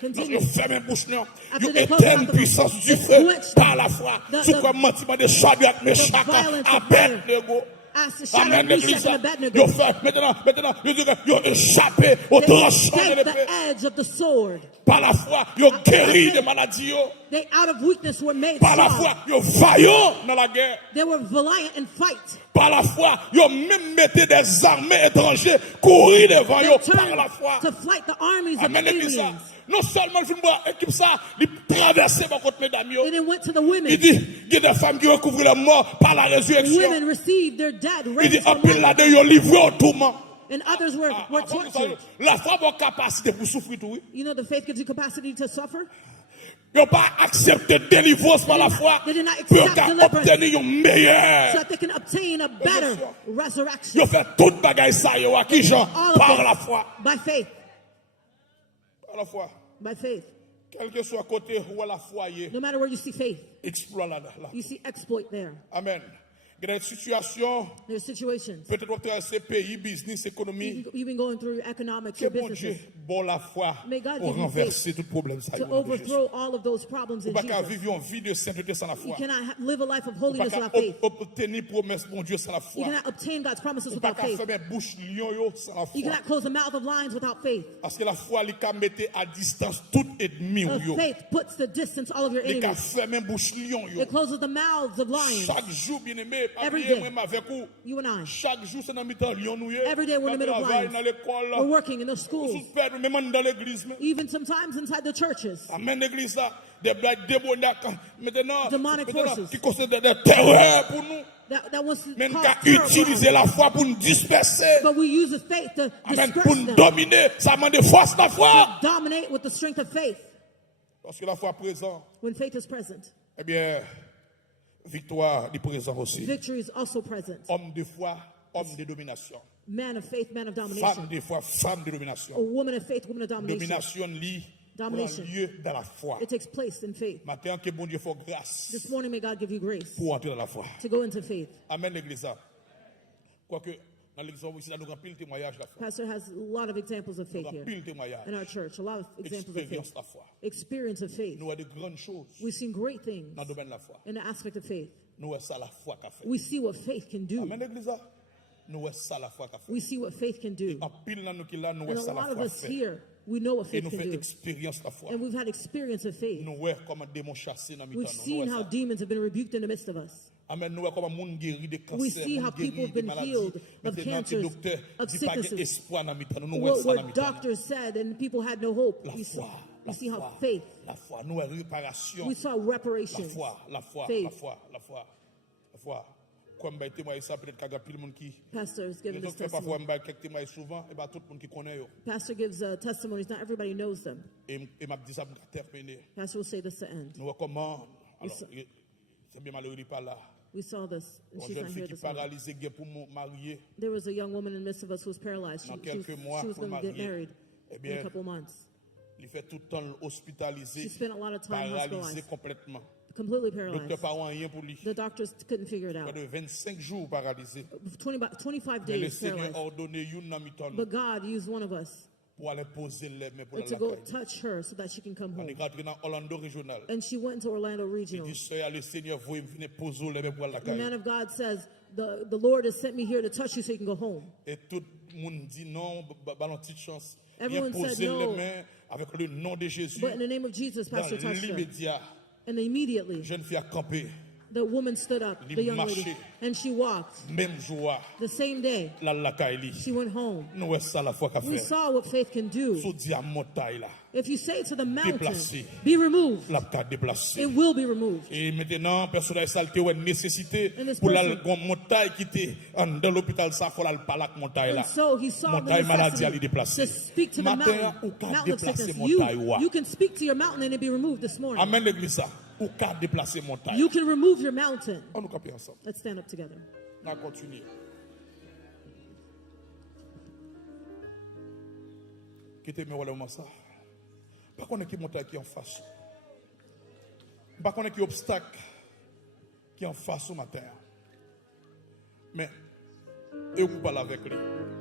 Continue. Yo fait même bouche lion. After Yo they close éteint out the puissance mouth, du they feu quench par la foi. the- Sous quoi mentiment de Shadrach, Meshach, violence of Abednego. As the Shadrach, Amen Meshach, l'église. and Abednego, Yo fait maintenant yo échappé au they tranchant de escaped l'épée. the edge of the sword. Par la foi, yo guéri de maladies yo. They out of weakness were made Par la strong. foi, yo vaillant dans la guerre. They were valiant in fight. Par la foi, yo même mettez des armées étrangères courir devant yo They par la turned foi. to fight the armies of Amen l'église. aliens. Non seulement le film équipe ça, il traverser par contre mesdames yo. And it went to the Il women. dit, il y a des femmes qui recouvrent la mort par la résurrection. Women received their dead Il dit, raised en from pile life. là-dedans, ils ont livré au tourment. And others were tortured. La foi a une capacité pour souffrir tout. You know, the faith gives you capacity to suffer. Ils n'ont pas accepté délivrance par la foi. They did not Pour accept deliverance. obtenir une meilleure. So that they can obtain a better Ils resurrection. ont fait toute bagaille ça, yo, à qui Jean? All of Par this la foi. by faith. Par la foi. By faith. Quel que soit côté où la foi est, No matter where you see faith, exploit là. you see exploit there. Amen. Il y a des situations, There's situations. peut-être on traverser pays, business, économie. You've been going through economics Que or bon Dieu, businesses bon la foi May God pour give you renverser tout problème ça. to overthrow all of those problems Vous in ne pouvez pas Jesus. vivre une vie de sainteté sans la You foi. cannot live a life of Vous ne holiness pouvez without pas faith. obtenir promesse bon Dieu sans la You foi. cannot obtain God's promises Vous ne pouvez without pas faith. fermer bouche lion yo sans la You foi. cannot close the mouth of lions without faith. Parce que la foi, elle peut mettre à distance tout ennemi yo. Faith puts the distance all of your Elle peut enemies. fermer bouche lion yo. It closes the mouths of lions. Chaque jour, bien aimé, Every oubliez day. moi avec vous. You and I. Chaque jour, c'est dans le temps lion nous. Every day we're in the middle of travail, lions. dans l'école. We're working in the schools, Sous père, même dans l'église. even sometimes inside the churches. Amen, l'église là. Des blagues démoniaques. Maintenant, Demonic forces. qui considèrent des terreurs pour nous. That wants to Même cause qu'à terror for utiliser us. la foi pour nous disperser. But we use the faith to Amen. Pour disperse nous them, dominer. Ça demande de force la foi. dominate with the strength of faith. Parce que la foi présente, When faith is present, eh bien, victoire est présente aussi. victory is also present. Homme de foi, homme de domination. Man of faith, man of Femme domination. de foi, femme de domination. A woman of faith, woman of domination. Domination lit prend Domination. lieu dans la foi. It takes place in faith. Matin, que bon Dieu faut grâce This morning, may God give you grace pour entrer dans la foi. to go into faith. Amen, l'église. Quoique, dans l'église ici, nous avons pile témoignage de la foi. Pastor has a lot of examples of Nous faith avons here pile témoignage. in our church, a lot of examples of Expérience faith. de la foi. Experience of faith. Nous avons de grandes choses We've seen great things dans le domaine de la foi. in the aspect of faith. Nous avons ça la foi qu'a fait. We see what faith can do. Amen, l'église. Nous avons ça la foi qu'a fait. We see what faith can do. En pile dans nous qui là, nous And avons a ça la lot of foi us fait. here, we know what Et faith nous can faisons do. expérience de la foi. And we've had experience of faith. Nous voyons comment démons chassés dans We've mi-temps. seen how demons have been rebuked in the midst of us. Amen. Nous voyons comment monde guéri de cancer. We see how people have been healed of cancers, of sicknesses. Espoir dans mi-temps. Nous What voyons ça dans were mi-temps. doctors said and people had no hope. La We foi. La see how foi. faith, La foi. Nous voyons réparation. we saw La reparations. foi. La foi. Faith. La foi. La foi. La foi. Comme je témoigne ça, peut-être qu'il y a plus de monde qui. Pastor has given Les this autres, parfois, testimony. je quelques témoignages souvent, et bien tout le monde qui connaît. Yo. Pastor gives testimonies. Not everybody knows them. Et m'a dit ça pour terminer. Pastor will say this to end. Nous recommandons. Alors, so- c'est bien malheureux, il n'est pas là. We saw this, and Une she's jeune not fille here qui this morning. paralysée qui est pour marier There was a young woman in the midst of us who was paralyzed. dans She quelques mois was pour going to get marier. married Eh in a bien, couple months. il fait tout le temps hospitalisé, She spent a lot of time paralysé hospitalized, complètement. completely Le paralyzed. docteur pas rien pour lui. The doctors couldn't figure it Près out. de 25 jours paralysé. 25 Mais le days Seigneur a paralyzed. ordonné une ami-ton But God used one of us pour aller poser les mains pour la to go lacaille. touch her so that she can come On est home. rentré dans Orlando régional. And she went into Orlando Il Regional. dit, Seigneur, le Seigneur veut venir poser les mains pour la The man lacaille. of God says, the Lord has sent me here to touch you so you can go home. Et tout le monde dit non, ballon petite chance. Il a Everyone said posé no. les mains avec le nom de Jésus. But in the name of Jesus, Dans Pastor touched her. l'immédiat, And immediately, jeune fille a campé. the woman stood up, Il the young lady, marchait. and she walked. Même jour, The same day, la lacaille. she went home. Nous, c'est ça la foi qu'a We fait. saw what faith can do. Sous dit à montagne là, If you say to the mountain, Déplacé. be removed, la qu'a déplacé. it will be removed. Et maintenant, personne n'a salté ou nécessité And this pour la person- montagne qui était dans l'hôpital, ça faut la parler montagne là. And so he saw the Montagne maladie à necessity déplacer. to speak to the Matin, mountain, ou qu'a mountain of déplacer sickness. montagne ou. You can speak to your mountain and it be removed this morning. Amen l'église ça. Ou qu'a déplacer montagne. You can remove your mountain. On nous camper ensemble. Let's stand up together. On va continuer. Quittez mes relèvements ça. Pas qu'on est qui montagne qui est en face. Pas qu'on est qui obstacle qui est en face au matin. Mais, et vous parlez avec lui.